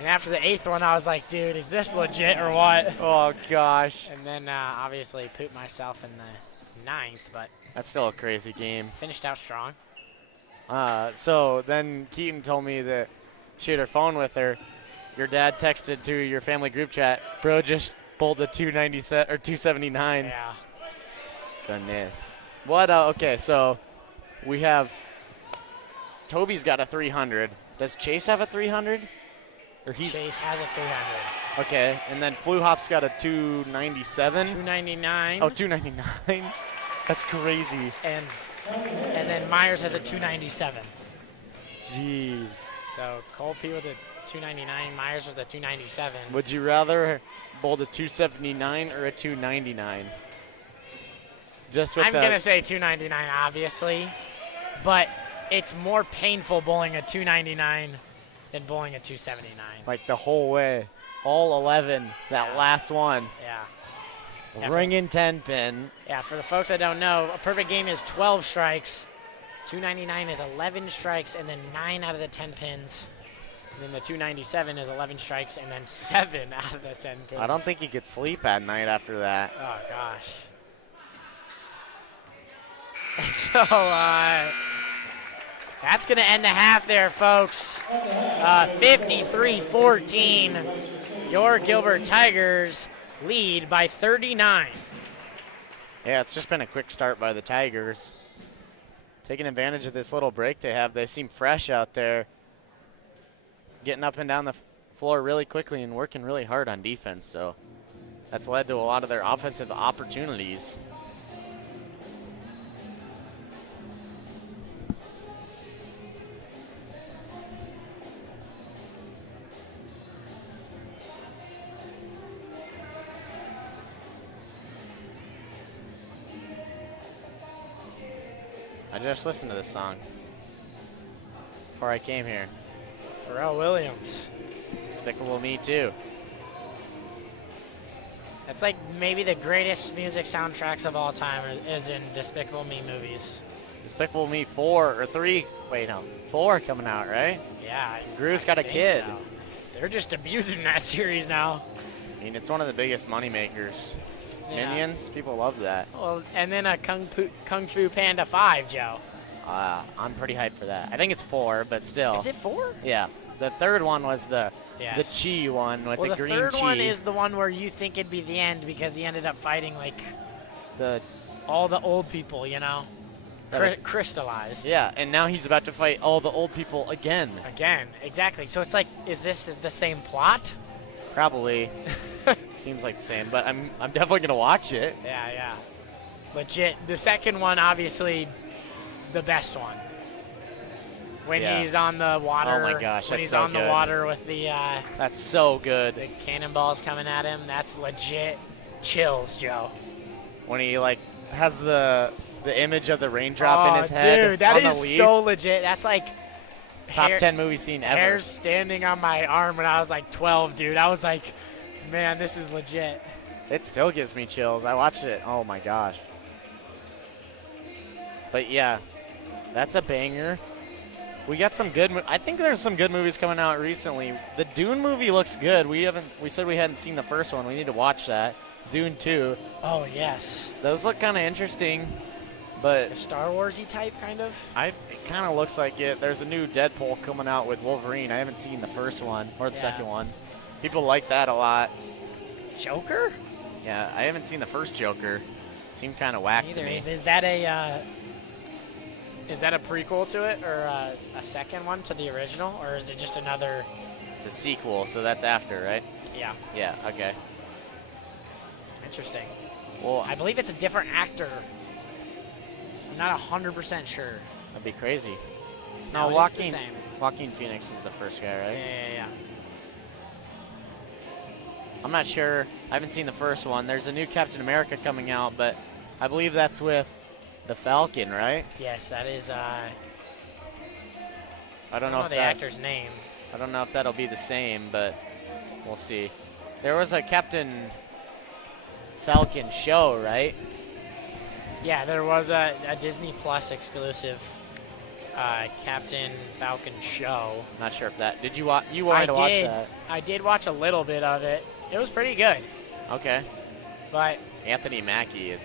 And after the eighth one, I was like, dude, is this legit or what? Oh, gosh. And then obviously pooped myself in the ninth, but That's still a crazy game. finished out strong. So then Keaton told me that she had her phone with her, your dad texted to your family group chat, bro just bowled the 297 or 279. Yeah. Goodness. What? Okay, so we have Toby's got a 300. Does Chase have a 300? Or Chase has a 300. Okay, and then Flu Hop's got a 297. 299. Oh, 299. That's crazy. And then Myers has a 297. Jeez. So Cole P with a 299, Myers with a 297. Would you rather bowl a 279 or a 299? Just with I'm going to say 299, obviously. But it's more painful bowling a 299 than bowling a 279. like the whole way. All 11, that last one. Yeah. Ringing 10 pin. Yeah, for the folks that don't know, a perfect game is 12 strikes. 299 is 11 strikes and then 9 out of the 10 pins. And then the 297 is 11 strikes and then 7 out of the 10 pins. I don't think you could sleep at night after that. Oh, gosh. And so, that's going to end the half there, folks. 53-14. Your Gilbert Tigers lead by 39. Yeah, it's just been a quick start by the Tigers. Taking advantage of this little break they have. They seem fresh out there. Getting up and down the floor really quickly and working really hard on defense. So that's led to a lot of their offensive opportunities. I just listened to this song before I came here. Pharrell Williams. Despicable Me Too. That's like maybe the greatest music soundtracks of all time is in Despicable Me movies. Despicable Me 4 or 3. Wait, no. 4 coming out, right? Yeah. Gru's I got a think kid. so. They're just abusing that series now. I mean, it's one of the biggest money makers. Yeah. Minions, people love that. Well, and then a Kung Fu Panda 5, Joe. I'm pretty hyped for that. I think it's 4, but still. Is it 4? Yeah. The third one was the Yes. Chi one with the green Chi. Well, the third one is the one where you think it'd be the end because he ended up fighting like all the old people, you know, crystallized. Yeah, and now he's about to fight all the old people again. Again, exactly. So it's like, is this the same plot? Probably. Seems like the same, but I'm definitely gonna watch it. Yeah. Legit. The second one, obviously, the best one. When he's on the water. Oh my gosh, when that's he's so on good. the water with the That's so good. cannonballs coming at him. That's legit chills, Joe. When he like has the image of the raindrop in his head. Dude, that on the is leaf. so legit. That's like Top 10 movie scene ever. Hairs standing on my arm when I was like 12, dude. I was like, man, this is legit. It still gives me chills. I watched it. Oh my gosh. But yeah, that's a banger. We got some good. I think there's some good movies coming out recently. The Dune movie looks good. We said we hadn't seen the first one. We need to watch that. Dune 2. Oh yes. Those look kind of interesting, but Star Wars-y type, kind of. it kind of looks like it. There's a new Deadpool coming out with Wolverine. I haven't seen the first one or the second one. People like that a lot. Joker? Yeah, I haven't seen the first Joker. It seemed kind of whack to me. Is that a prequel to it, or a second one to the original, or is it just another? It's a sequel, so that's after, right? Yeah. Yeah. Okay. Interesting. Well, I believe it's a different actor. I'm not 100% sure. that'd be crazy. No, No, it's the same. Joaquin Phoenix is the first guy, right? Yeah. I'm not sure. I haven't seen the first one. There's a new Captain America coming out, but I believe that's with the Falcon, right? Yes, that is. I don't I don't know know if the actor's name. I don't know if that'll be the same, but we'll see. There was a Captain Falcon show, right? Yeah, there was a Disney Plus exclusive Captain Falcon show. Not sure if that. Did you watch? You wanted to watch that? I did watch a little bit of it. It was pretty good, Okay. but Anthony Mackie is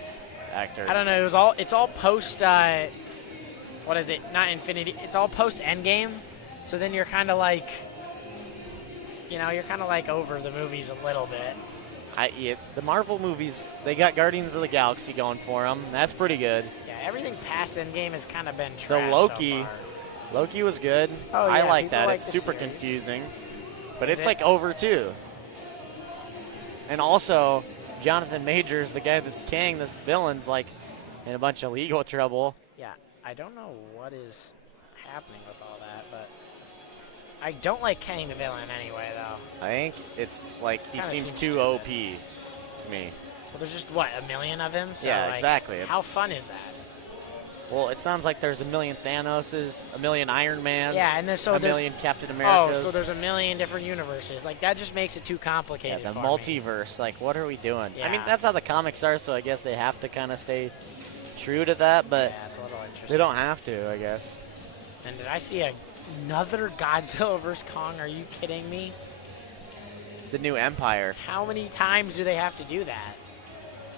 the actor. I don't know. It's all post. What is it? Not Infinity. It's all post Endgame. So then you're kind of like, you know, you're kind of like over the movies a little bit. The Marvel movies, they got Guardians of the Galaxy going for them. That's pretty good. Yeah, everything past Endgame has kind of been The trash Loki, so far. Loki was good. Oh, I yeah, like people that. like It's the super series. confusing, but Is it's it? like over too. And also, Jonathan Majors, the guy that's Kang, this villain's like in a bunch of legal trouble. Yeah, I don't know what is happening with all that, but I don't like Kang the villain anyway, though. I think it's like he Kinda seems seems too stupid. OP to me. Well, there's just, what, a million of him? So, Yeah, like, exactly. It's- How fun is that? Well, it sounds like there's a million Thanoses, a million Iron Mans, Yeah, and there's a million Captain Americas. Oh, so there's a million different universes. Like, that just makes it too yeah, complicated the for multiverse. Like, what are we doing? I mean, Yeah. that's how the comics are, so I guess they have to kind of stay true to that, me. but Yeah, it's a little interesting. they don't have to, I guess. And did I see another Godzilla vs. Kong? Are you kidding me? The new Empire. How many times do they have to do that?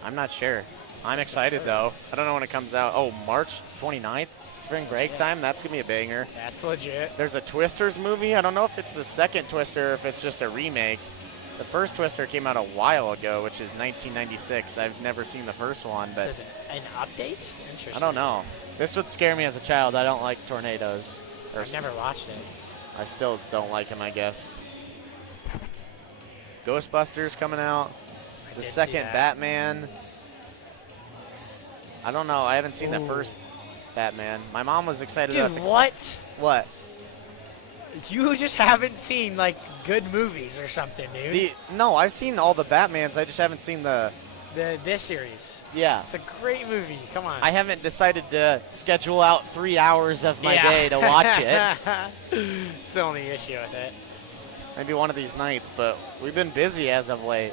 I'm not sure. I'm excited, though. I don't know when it comes out. Oh, March 29th? Spring break legit. time? That's going to be a banger. That's legit. There's a Twisters movie. I don't know if it's the second Twister or if it's just a remake. The first Twister came out a while ago, which is 1996. I've never seen the first one, but This is an update? Interesting. I don't know. This would scare me as a child. I don't like tornadoes. I've never watched it. I still don't like them, I guess. Ghostbusters coming out. I The did see second that. Batman. I don't know. I haven't seen the Ooh. first Batman. My mom was excited Dude, about the what? What? You just haven't seen, like, good movies or something, dude. No, I've seen all the Batmans. I just haven't seen This series. Yeah. It's a great movie. Come on. I haven't decided to schedule out 3 hours of my Yeah. day to watch it. It's the only issue with it. Maybe one of these nights, but we've been busy as of late.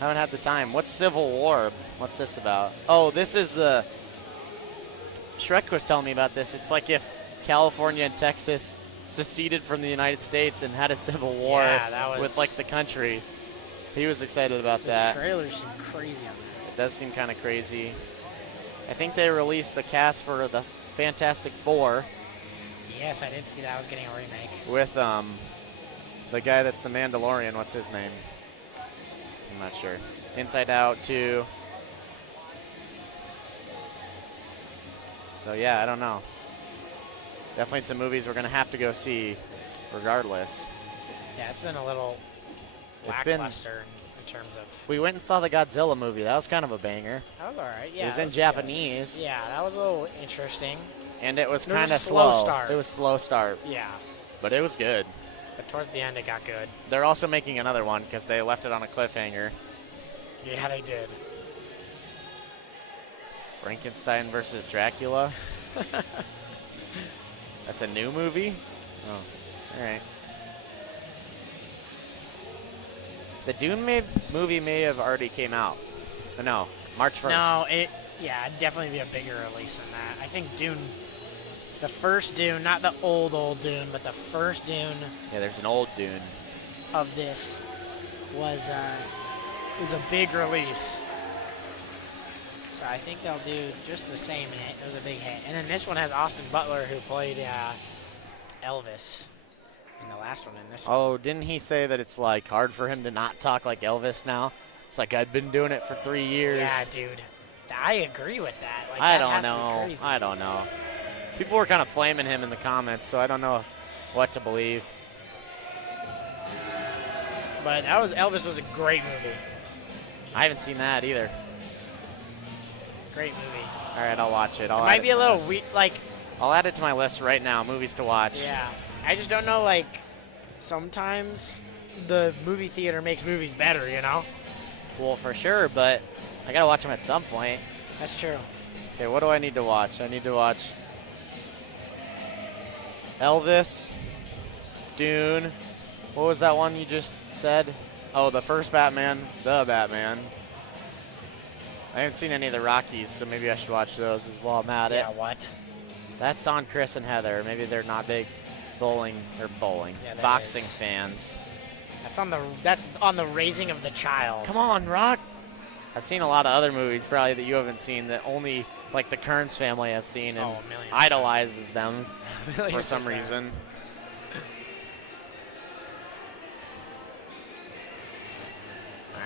Haven't had the time. What's Civil War? What's this about? Oh, this is the... Shrek was telling me about this. It's like if California and Texas seceded from the United States and had a civil war Yeah, that was- with, like, the country. He was excited about The that. trailers seem crazy on that. It does seem kind of crazy. I think they released the cast for the Fantastic Four Yes, I did see that. I was getting a remake. with the guy that's the Mandalorian. What's his name? I'm not sure. Inside Out 2. So yeah, I don't know. Definitely some movies we're gonna have to go see, regardless. Yeah, it's been a little It's been- lackluster in terms of. We went and saw the Godzilla movie. That was kind of a banger. That was all right. Yeah, it was that in good. Japanese, Yeah, that was a little interesting. and it was There was kind a of slow start. It was slow start, Yeah, but it was good. but towards the end it got good. They're also making another one because they left it on a cliffhanger. Yeah, they did. Frankenstein versus Dracula. That's a new movie? Oh, all right. The Dune movie may have already came out. No, March 1st. No, it'd definitely be a bigger release than that. I think Dune, the first Dune, not the old Dune, but the first Dune Yeah, there's an old Dune. of this was a big release. So I think they'll do just the same hit. It was a big hit. And then this one has Austin Butler, who played Elvis in the last one. And this one, Oh, didn't he say that it's like hard for him to not talk like Elvis now? It's like I've been doing it for 3 years. yeah, dude, I agree with that. Like, I that don't has to be know. crazy. I don't know. People were kind of flaming him in the comments, so I don't know what to believe. But Elvis was a great movie. I haven't seen that either. Great movie. All right, I'll watch it. It I'll might add be it a to little my- weird, like. I'll add it to my list right now. Movies to watch. Yeah, I just don't know. Like, sometimes the movie theater makes movies better. You know. Well, for sure, but I gotta watch them at some point. That's true. Okay, what do I need to watch? I need to watch Elvis, Dune. What was that one you just said? Oh, the first Batman, the Batman. I haven't seen any of the Rockies, so maybe I should watch those while I'm at it. Yeah. What? That's on Chris and Heather. Maybe they're not big boxing Yeah, that boxing is. fans. That's on the Raising of the Child. Come on, Rock. I've seen a lot of other movies probably that you haven't seen that only like the Kearns family has seen and Oh, a million idolizes them Million for some percent. reason.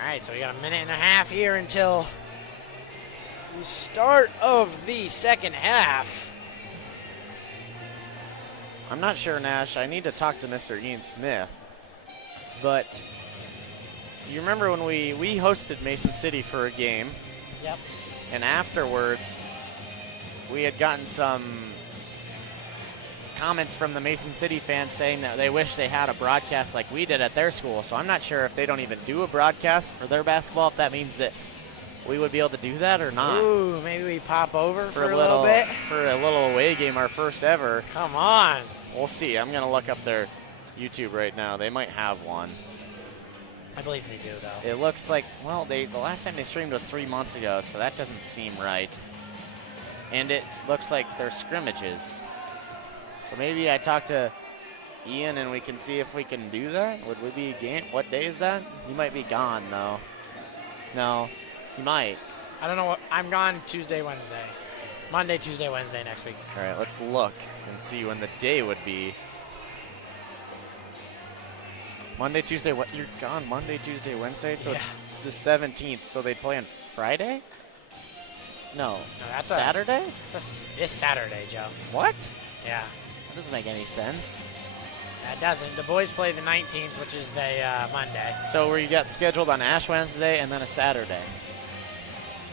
All right, so we got a minute and a half here until the start of the second half. I'm not sure, Nash. I need to talk to Mr. Ian Smith. But you remember when we hosted Mason City for a game? Yep. And afterwards, we had gotten some comments from the Mason City fans saying that they wish they had a broadcast like we did at their school. So I'm not sure if they don't even do a broadcast for their basketball, if that means that we would be able to do that or not. Ooh, maybe we pop over for a little bit. For a little away game, our first ever. Come on. We'll see. I'm going to look up their YouTube right now. They might have one. I believe they do, though. It looks like, well, the last time they streamed was 3 months ago, so that doesn't seem right. And it looks like they're scrimmages. So maybe I talk to Ian and we can see if we can do that. Would we be game? What day is that? You might be gone, though. No, you might. I don't know what. I'm gone Tuesday, Wednesday. Monday, Tuesday, Wednesday next week. All right, let's look and see when the day would be. Monday, Tuesday, what? You're gone Monday, Tuesday, Wednesday? So it's the 17th, so they play on Friday? No, that's Saturday? It's this Saturday, Joe. What? Yeah. That doesn't make any sense. That doesn't. The boys play the 19th, which is the Monday. So where you got scheduled on Ash Wednesday and then a Saturday.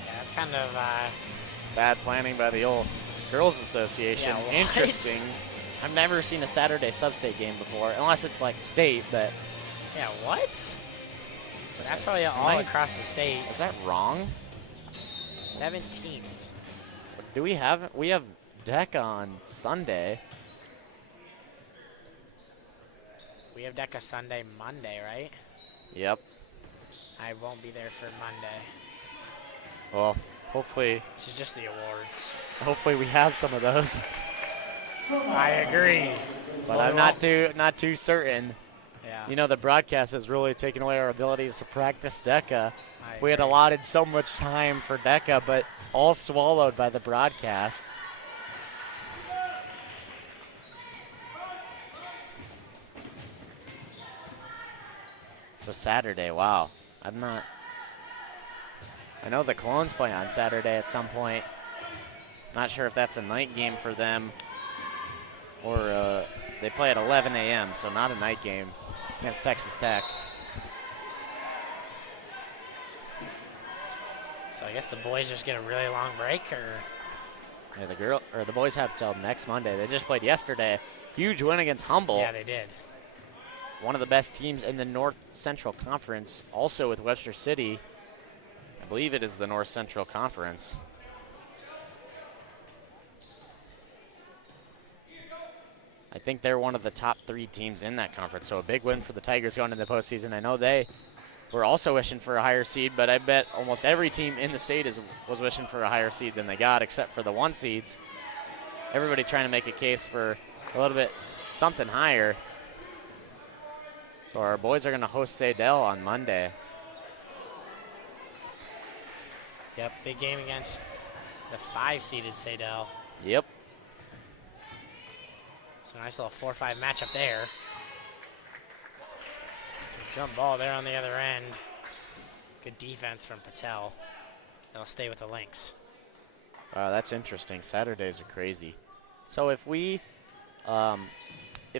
Yeah, that's kind of bad planning by the old Girls Association. Yeah, what? Interesting. I've never seen a Saturday Substate game before, unless it's like state, but. Yeah, what? So that's probably all across the state. Is that wrong? 17th. Do we have DECA on Sunday? We have DECA Sunday, Monday, right? Yep. I won't be there for Monday. Well, hopefully. This is just the awards. Hopefully we have some of those. I agree. But I'm not too certain. Yeah. You know, the broadcast has really taken away our abilities to practice DECA. We had agree. allotted so much time for DECA, but all swallowed by the broadcast. So Saturday, wow. I know the Clones play on Saturday at some point. Not sure if that's a night game for them or they play at 11 a.m., so not a night game against Texas Tech. So I guess the boys just get a really long break, or? Yeah, the boys have till next Monday. They just played yesterday. Huge win against Humboldt. Yeah, they did. One of the best teams in the North Central Conference, also with Webster City. I believe it is the North Central Conference. I think they're one of the top 3 teams in that conference, so a big win for the Tigers going into the postseason. I know they were also wishing for a higher seed, but I bet almost every team in the state was wishing for a higher seed than they got, except for the 1 seeds. Everybody trying to make a case for a little bit something higher. So our boys are going to host Sadell on Monday. Yep, big game against the 5-seeded Sadell. Yep. So nice little 4-5 matchup there. Some jump ball there on the other end. Good defense from Patel. They'll stay with the Lynx. That's interesting. Saturdays are crazy. So if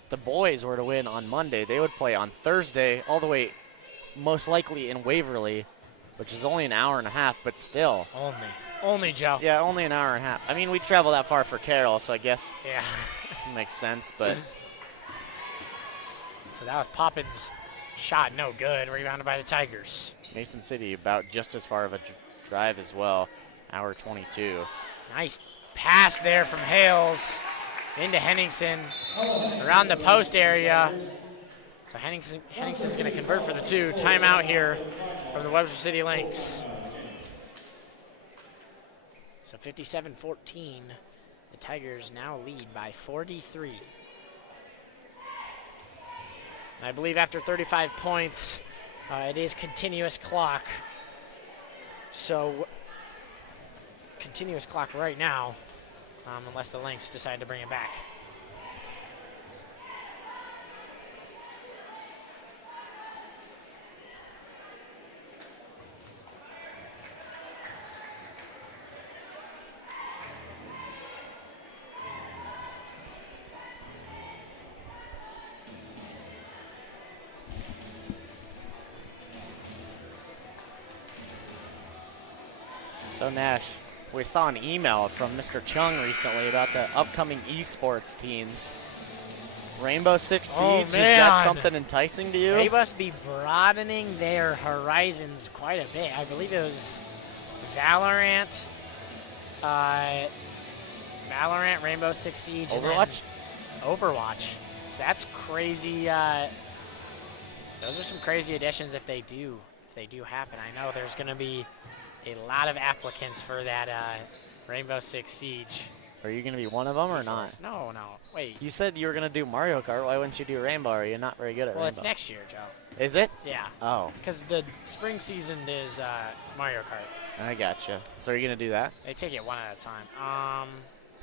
the boys were to win on Monday, they would play on Thursday all the way most likely in Waverly, which is only an hour and a half, but still. Only, Joe. Yeah, only an hour and a half. I mean, we travel that far for Carroll, so I guess Yeah. it makes sense, but. So that was Poppins' shot, no good, rebounded by the Tigers. Mason City about just as far of a drive as well, hour 22. Nice pass there from Hales into Henningsen around the post area. So Henningsen's going to convert for the 2. Timeout here from the Webster City Lynx. So 57-14, the Tigers now lead by 43. And I believe after 35 points, it is continuous clock. So continuous clock right now, unless the Lynx decide to bring it back. So Nash, we saw an email from Mr. Chung recently about the upcoming esports teams. Rainbow Six Siege, Oh, is that man. something enticing to you? They must be broadening their horizons quite a bit. I believe it was Valorant, Rainbow Six Siege, Overwatch? and then Overwatch. So that's crazy. Those are some crazy additions if they do happen. I know there's going to be a lot of applicants for that Rainbow Six Siege. Are you going to be one of them or not? Esports. No. Wait. You said you were going to do Mario Kart. Why wouldn't you do Rainbow? Are you not very good at Well, Rainbow? it's next year, Joe. Is it? Yeah. Oh, Because the spring season is Mario Kart. I gotcha. So are you going to do that? They take it one at a time.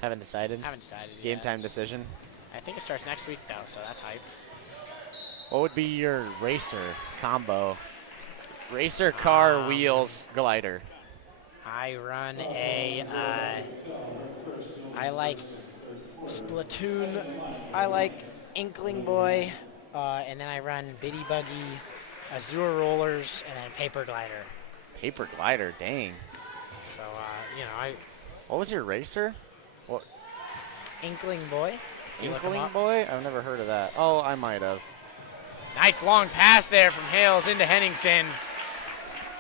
Haven't decided? Haven't decided Game yet. time decision? I think it starts next week, though, so that's hype. What would be your racer combo? Racer, car, wheels, glider. I run I like Splatoon, I like Inkling Boy, and then I run Biddy Buggy, Azure Rollers, and then Paper Glider. Paper glider, dang. So, What was your racer? What? Inkling Boy. You look 'em Inkling up. Boy? I've never heard of that. Oh, I might have. Nice long pass there from Hales into Henningsen.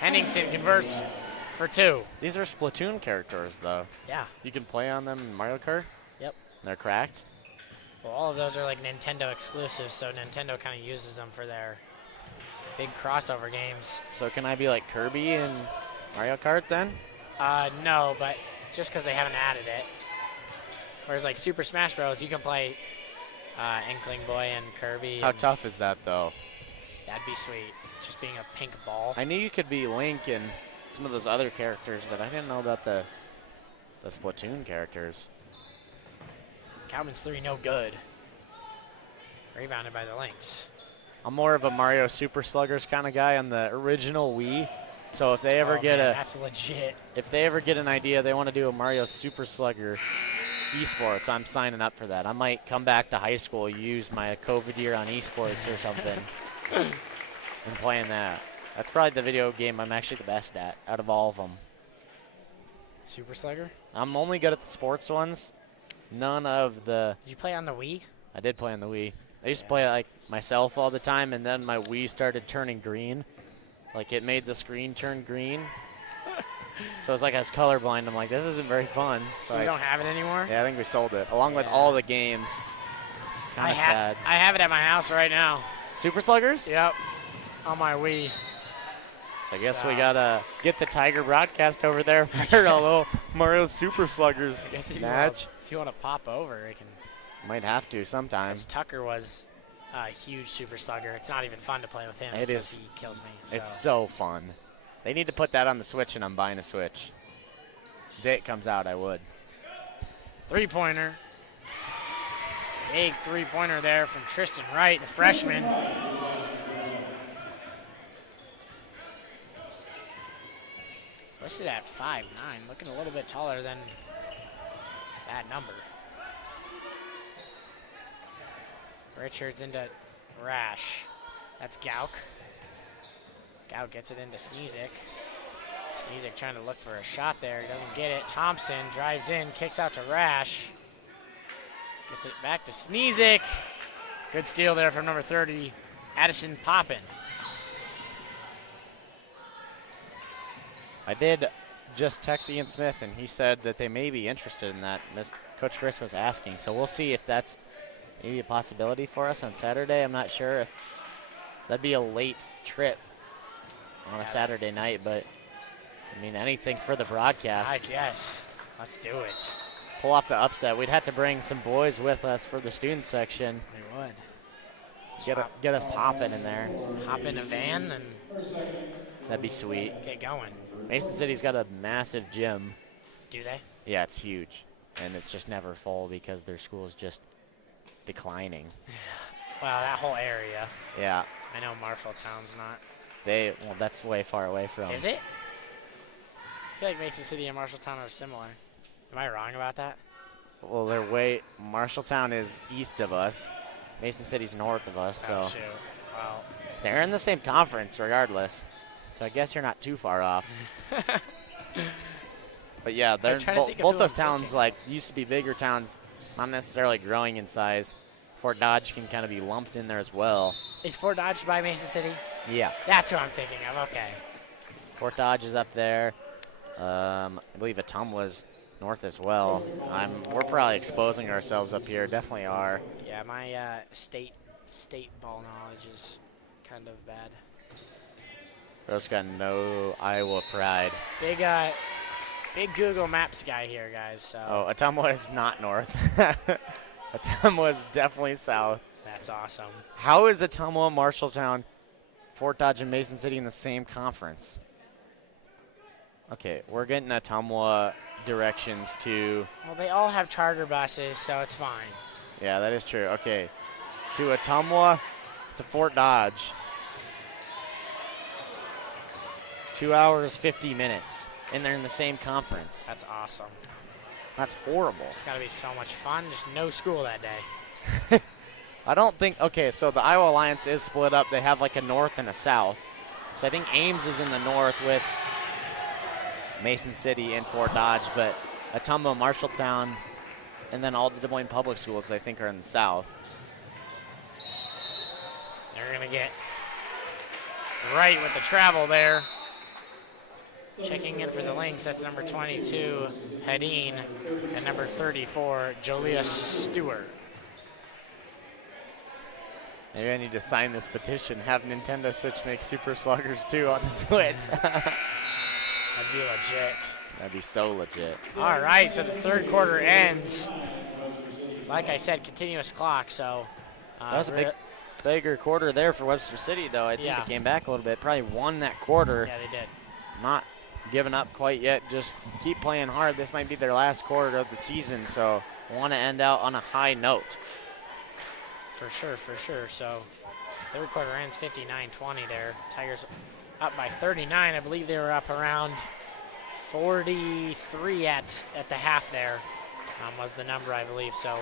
Henningsen converts for 2. These are Splatoon characters, though. Yeah. You can play on them in Mario Kart? Yep. They're cracked? Well, all of those are like Nintendo exclusives, so Nintendo kind of uses them for their big crossover games. So can I be like Kirby in Mario Kart then? No, but just because they haven't added it. Whereas like Super Smash Bros, you can play Inkling Boy and Kirby. How and tough is that, though? That'd be sweet. Just being a pink ball. I knew you could be Link and some of those other characters, but I didn't know about the Splatoon characters. Cowman's 3 no good. Rebounded by the Lynx. I'm more of a Mario Super Sluggers kind of guy on the original Wii. So if they ever get that's legit. if they ever get an idea they want to do a Mario Super Slugger esports, I'm signing up for that. I might come back to high school, use my COVID year on esports or something, and playing that. That's probably the video game I'm actually the best at out of all of them. Super Slugger? I'm only good at the sports ones. None of the. Did you play on the Wii? I did play on the Wii. I used to play like myself all the time, and then my Wii started turning green. Like it made the screen turn green. So it's like I was colorblind. I'm like, this isn't very fun. So you don't have it anymore? Yeah, I think we sold it along with all the games. Kind of sad. I have it at my house right now. Super Sluggers? Yep. On my Wii. I guess we gotta get the Tiger broadcast over there for a little Mario Super Sluggers I guess if match. you want to pop over, it can. Might have to sometime. Because Tucker was a huge Super Slugger. It's not even fun to play with him. It because is. He kills me. So. It's so fun. They need to put that on the Switch, and I'm buying a Switch. The day it comes out, I would. 3-pointer. Big 3-pointer there from Tristan Wright, the freshman. Listed at 5'9", looking a little bit taller than that number. Richards into Rash. That's Gauk. Gauk gets it into Sneezik. Sneezik trying to look for a shot there. He doesn't get it. Thompson drives in, kicks out to Rash. Gets it back to Sneezik. Good steal there from number 30, Addison Poppin. I did just text Ian Smith, and he said that they may be interested in that. Coach Frisk was asking, so we'll see if that's maybe a possibility for us on Saturday. I'm not sure if that'd be a late trip on a Saturday night, but I mean anything for the broadcast. I guess. Let's do it. Pull off the upset. We'd have to bring some boys with us for the student section. We would. Get us popping in there. Hop in a van and That'd be sweet. get going. Mason City's got a massive gym. Do they? Yeah, it's huge, and it's just never full because their school is just declining. Well, that whole area. Yeah, I know Marshalltown's not. well, that's way far away from. Is it? I feel like Mason City and Marshalltown are similar. Am I wrong about that? Well, Marshalltown is east of us. Mason City's north of us, so Oh, shoot. Well, they're in the same conference regardless. So I guess you're not too far off. But yeah, they're trying to think of both who those I'm towns thinking. like used to be bigger towns, not necessarily growing in size. Fort Dodge can kind of be lumped in there as well. Is Fort Dodge by Mason City? Yeah, That's who I'm thinking of. Okay. Fort Dodge is up there. I believe Atumwa's north as well. We're probably exposing ourselves up here. Definitely are. Yeah, my state ball knowledge is kind of bad. Bro's got no Iowa pride. Big Google Maps guy here, guys. So Oh, Ottumwa is not north. Ottumwa is definitely south. that's awesome. How is Ottumwa, Marshalltown, Fort Dodge, and Mason City in the same conference? Okay, we're getting Ottumwa directions to. Well, they all have charter buses, so it's fine. Yeah, that is true. Okay, to Ottumwa, to Fort Dodge. 2 hours, 50 minutes. And they're in the same conference. That's awesome. That's horrible. It's got to be so much fun. Just no school that day. I don't think, okay, so the Iowa Alliance is split up. They have like a north and a south. So I think Ames is in the north with Mason City and Fort Dodge, but Ottumwa, Marshalltown, and then all the Des Moines public schools I think are in the south. They're going to get right with the travel there. Checking in for the Lynx, that's number 22, Hedin, and number 34, Julius Stewart. Maybe I need to sign this petition, have Nintendo Switch make Super Sluggers 2 on the Switch. That'd be legit. That'd be so legit. All right, so the third quarter ends. Like I said, continuous clock, so. That was a bigger quarter there for Webster City, though. I think Yeah. they came back a little bit. Probably won that quarter. Yeah, they did. Not giving up quite yet. Just keep playing hard. This might be their last quarter of the season, so want to end out on a high note. For sure, for sure. So third quarter ends 59-20 there. Tigers up by 39. I believe they were up around 43 at the half there was the number, I believe. So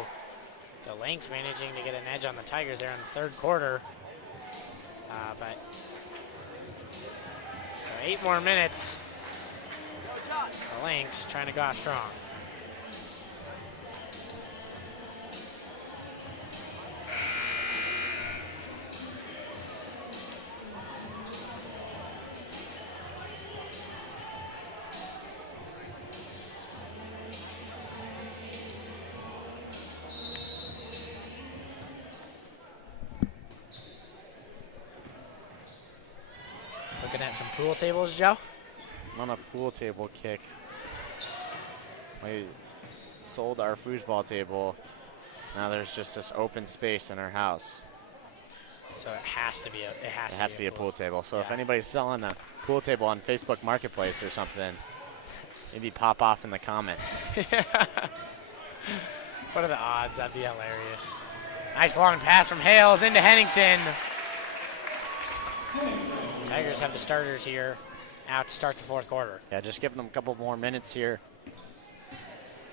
the Lynx managing to get an edge on the Tigers there in the third quarter. But so 8 more minutes. The Lynx trying to go out strong. Looking at some pool tables, Joe. I'm on a pool table kick. We sold our foosball table. Now there's just this open space in our house. So it has to be a It has to be a pool table. So if Yeah. anybody's selling a pool table on Facebook Marketplace or something, maybe pop off in the comments. What are the odds? That'd be hilarious. Nice long pass from Hales into Henningsen. Tigers have the starters here out to start the fourth quarter. Yeah, just giving them a couple more minutes here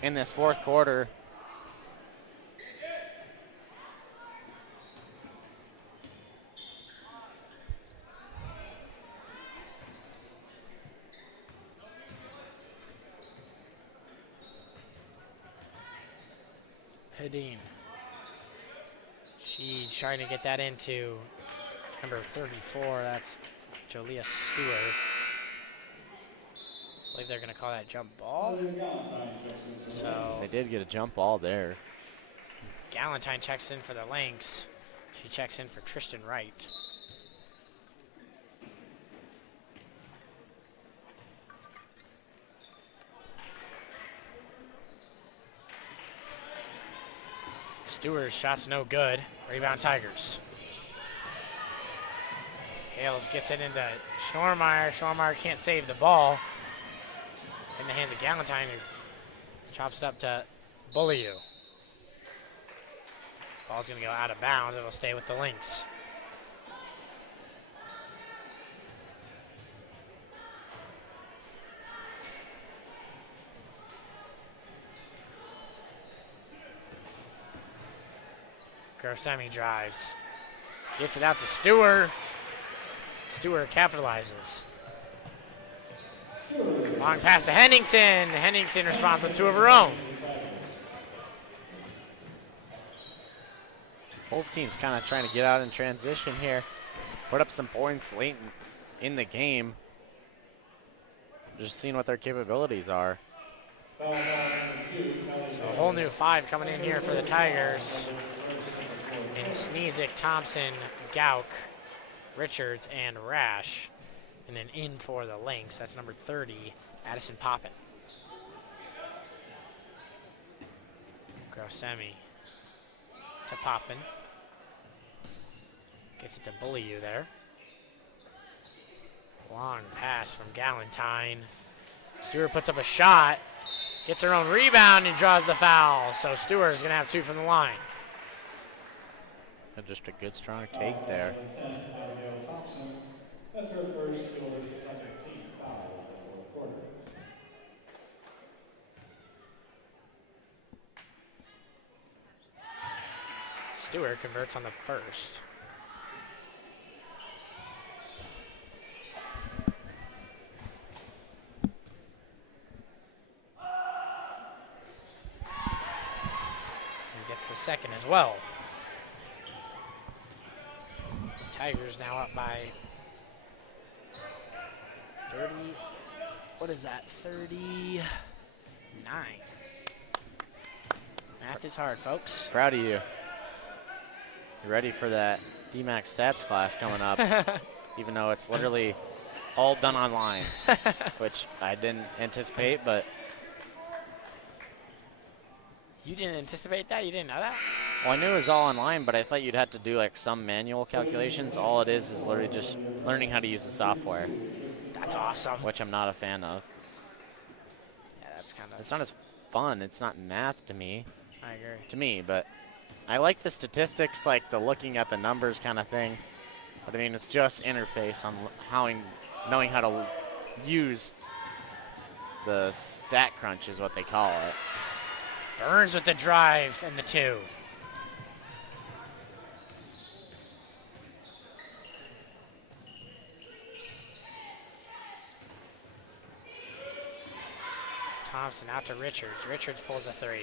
in this fourth quarter. Hedin. She's trying to get that into number 34. That's Julia Stewart. I believe they're going to call that jump ball. So They did get a jump ball there. Galentine checks in for the Lynx. She checks in for Tristan Wright. Stewart's shot's no good. Rebound Tigers. Hales gets it into Schnormeyer. Schnormeyer can't save the ball. In the hands of Galentine, who chops it up to Beaulieu. Ball's going to go out of bounds. It'll stay with the Lynx. Grosemi drives. Gets it out to Stewart. Stewart capitalizes. Long pass to Henningsen. Henningsen responds with 2 of her own. Both teams kind of trying to get out in transition here. Put up some points late in the game. Just seeing what their capabilities are. So a whole new 5 coming in here for the Tigers. And Sneezik, Thompson, Gauk, Richards, and Rash. And then in for the Lynx, that's number 30, Addison Poppin. Grosemi to Poppin. Gets it to Bully You there. Long pass from Galentine. Stewart puts up a shot, gets her own rebound and draws the foul. So Stewart is going to have 2 from the line. Just a good, strong take there. That's her first, Gilbert's second team foul in the fourth quarter. Stewart converts on the first. And gets the second as well. Tigers now up by 30. What is that? 39. Math is hard, folks. Proud of you. You ready for that DMAX stats class coming up? Even though it's literally all done online, which I didn't anticipate, but. You didn't anticipate that? You didn't know that? Well, I knew it was all online, but I thought you'd have to do like some manual calculations. All it is literally just learning how to use the software. That's awesome. Which I'm not a fan of. Yeah, that's kind of. It's not as fun. It's not math to me. I agree. To me, but I like the statistics, like the looking at the numbers kind of thing. But I mean, it's just interface on knowing how to use the stat crunch is what they call it. Burns with the drive and the 2. Thompson out to Richards. Richards pulls a 3.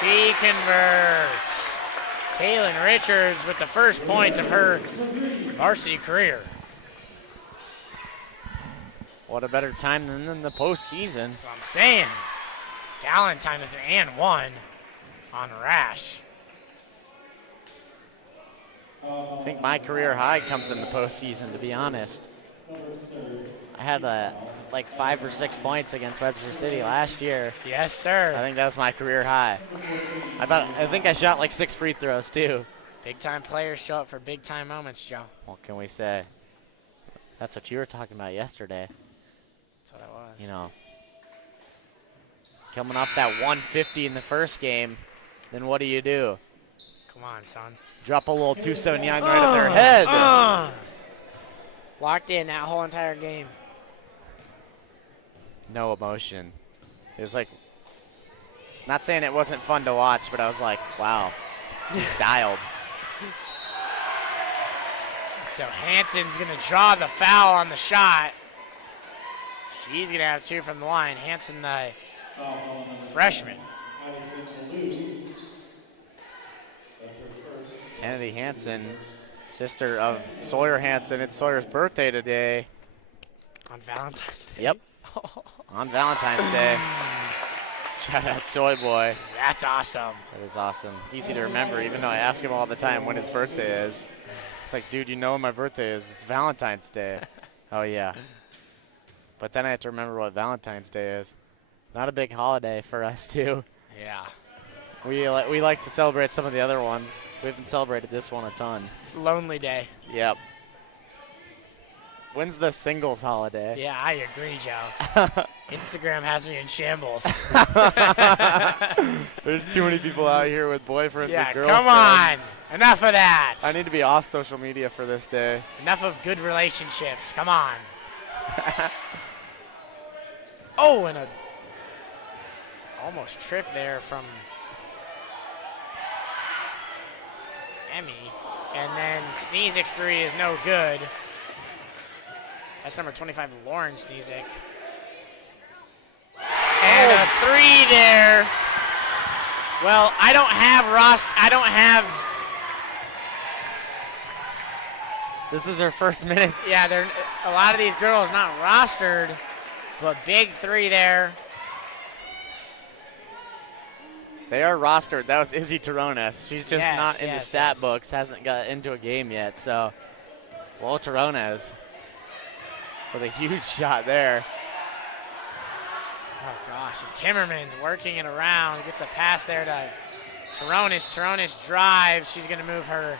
She converts. Kaylin Richards with the first points of her varsity career. What a better time than in the postseason. That's what I'm saying. Galentine with an and 1 on Rash. I think my career high comes in the postseason, to be honest. I had like 5 or 6 points against Webster City last year. Yes, sir. I think that was my career high. I think I shot like 6 free throws too. Big time players show up for big time moments, Joe. What can we say? That's what you were talking about yesterday. That's what it was. You know, coming off that 150 in the first game, then what do? Come on, son. Drop a little 279 right at their head. Locked in that whole entire game. No emotion. It was like, not saying it wasn't fun to watch, but I was like, wow, he's dialed. So Hansen's going to draw the foul on the shot. She's going to have 2 from the line. Hansen, the freshman. Kennedy Hansen, sister of Sawyer Hansen. It's Sawyer's birthday today. On Valentine's Day? Yep. On Valentine's Day. Shout out Soy Boy. That's awesome. That is awesome. Easy to remember, even though I ask him all the time when his birthday is. It's like, dude, you know when my birthday is. It's Valentine's Day. Oh, yeah. But then I have to remember what Valentine's Day is. Not a big holiday for us, too. Yeah. We like to celebrate some of the other ones. We haven't celebrated this one a ton. It's Lonely Day. Yep. When's the singles holiday? Yeah, I agree, Joe. Instagram has me in shambles. There's too many people out here with boyfriends Yeah, and girlfriends. come on. Enough of that. I need to be off social media for this day. Enough of good relationships. Come on. Oh, and a almost trip there from Emmy. And then Sneezik's 3 is no good. That's number 25, Lauren Sneezik. And a three there. Well, I don't have. This is her first minutes. Yeah, a lot of these girls not rostered, but big three there. They are rostered. That was Izzy Tarones. She's just Yes, not in the yes, stat yes. books, hasn't got into a game yet. So, well, Tarones with a huge shot there. Oh, gosh. And Timmerman's working it around. Gets a pass there to Tarones. Tarones drives. She's going to move her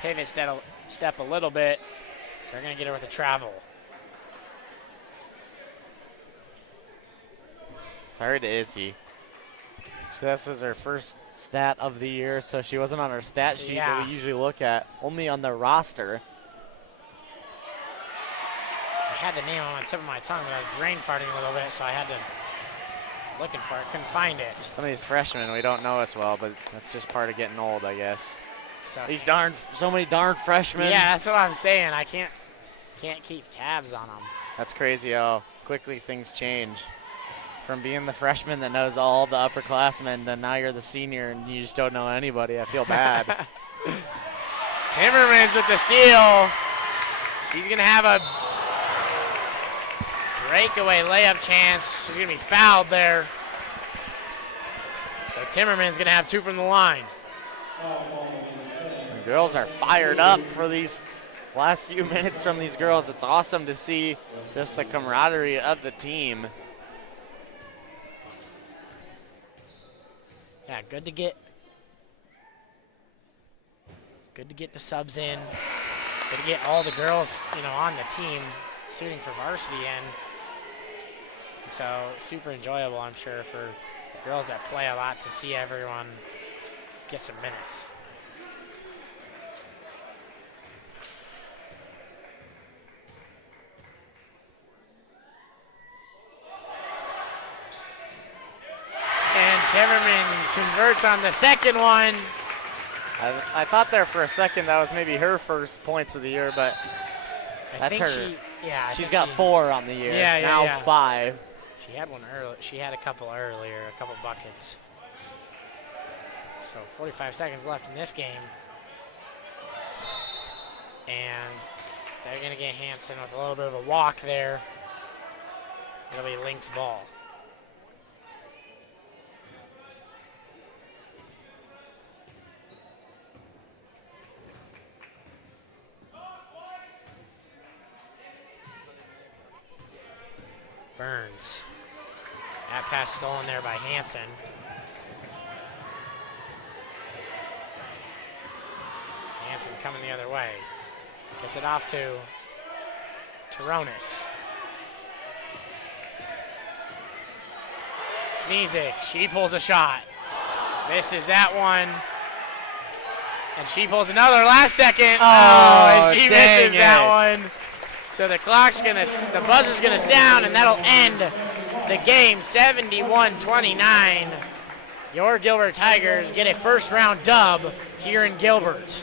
pivot step a little bit. So they're going to get her with a travel. Sorry to Izzy. This is her first stat of the year, so she wasn't on our stat sheet that we usually look at, only on the roster. I had the name on the tip of my tongue, but I was brain farting a little bit, so I was looking for it, couldn't find it. Some of these freshmen, we don't know as well, but that's just part of getting old, I guess. So So many darn freshmen. yeah, that's what I'm saying. I can't keep tabs on them. That's crazy how quickly things change. From being the freshman that knows all the upperclassmen, then now you're the senior and you just don't know anybody. I feel bad. Timmermans with the steal. She's going to have a breakaway layup chance. She's going to be fouled there. So Timmerman's going to have two from the line. The girls are fired up for these last few minutes from these girls. It's awesome to see just the camaraderie of the team. Yeah, good to get the subs in. Good to get all the girls, on the team suiting for varsity in. So super enjoyable, I'm sure, for the girls that play a lot to see everyone get some minutes. And Timmerman converts on the second one. I thought there for a second that was maybe her first points of the year, but that's her. She's got 4 on the year. Yeah, now yeah. 5. She had one early. She had a couple earlier, a couple buckets. So 45 seconds left in this game. And they're going to get Hanson with a little bit of a walk there. It'll be Link's ball. Burns. That pass stolen there by Hanson. Hanson coming the other way. Gets it off to Tarones. Sneezik, she pulls a shot. Misses that one. And she pulls another last second. Oh, and she dang misses that it. one. So the buzzer's gonna sound, and that'll end the game 71-29. Your Gilbert Tigers get a first round dub here in Gilbert.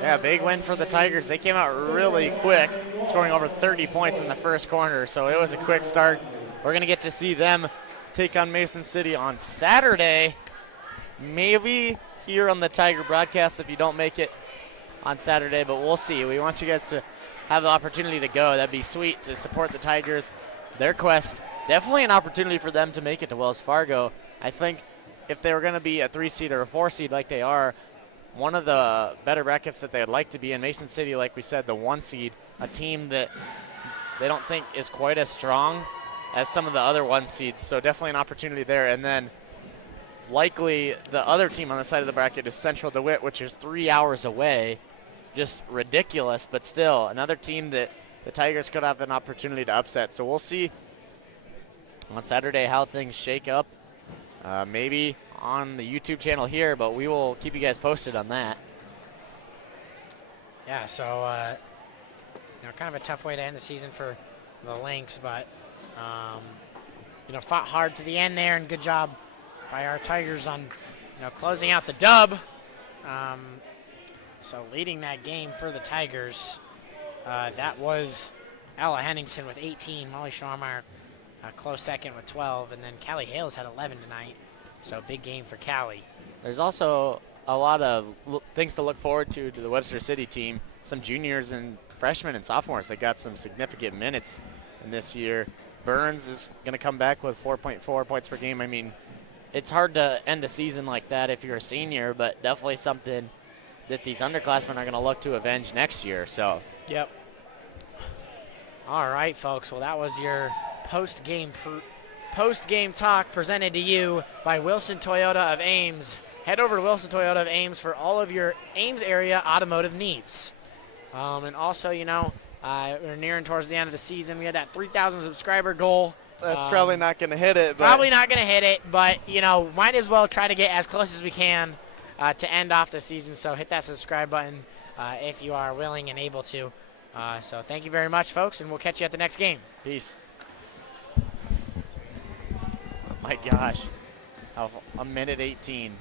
Yeah, big win for the Tigers. They came out really quick, scoring over 30 points in the first quarter, so it was a quick start. We're going to get to see them take on Mason City on Saturday, maybe here on the Tiger broadcast if you don't make it on Saturday, but we'll see. We want you guys to have the opportunity to go. That'd be sweet to support the Tigers, their quest. Definitely an opportunity for them to make it to Wells Fargo. I think if they were going to be a 3-seed or a 4-seed like they are, one of the better brackets that they'd like to be in, Mason City, like we said, the 1-seed, a team that they don't think is quite as strong as some of the other 1-seeds. So definitely an opportunity there. And then likely the other team on the side of the bracket is Central DeWitt, which is 3 hours away. Just ridiculous, but still another team that the Tigers could have an opportunity to upset. So we'll see on Saturday how things shake up. Maybe on the YouTube channel here, but we will keep you guys posted on that. Yeah, so kind of a tough way to end the season for the Lynx, but fought hard to the end there, and good job by our Tigers on closing out the dub. So leading that game for the Tigers, that was Ella Henningsen with 18, Molly Schwarmeyer a close second with 12, and then Callie Hales had 11 tonight. So big game for Callie. There's also a lot of things to look forward to the Webster City team. Some juniors and freshmen and sophomores that got some significant minutes in this year. Burns is going to come back with 4.4 points per game. I mean, it's hard to end a season like that if you're a senior, but definitely something that these underclassmen are going to look to avenge next year. So. Yep. All right, folks. Well, that was your post-game talk presented to you by Wilson Toyota of Ames. Head over to Wilson Toyota of Ames for all of your Ames area automotive needs. And also, you know, we're nearing towards the end of the season. We had that 3,000 subscriber goal. That's probably not going to hit it. But probably not going to hit it, but, you know, might as well try to get as close as we can to end off the season. So hit that subscribe button if you are willing and able to. So thank you very much, folks, and we'll catch you at the next game. Peace. Oh my gosh. A minute 18.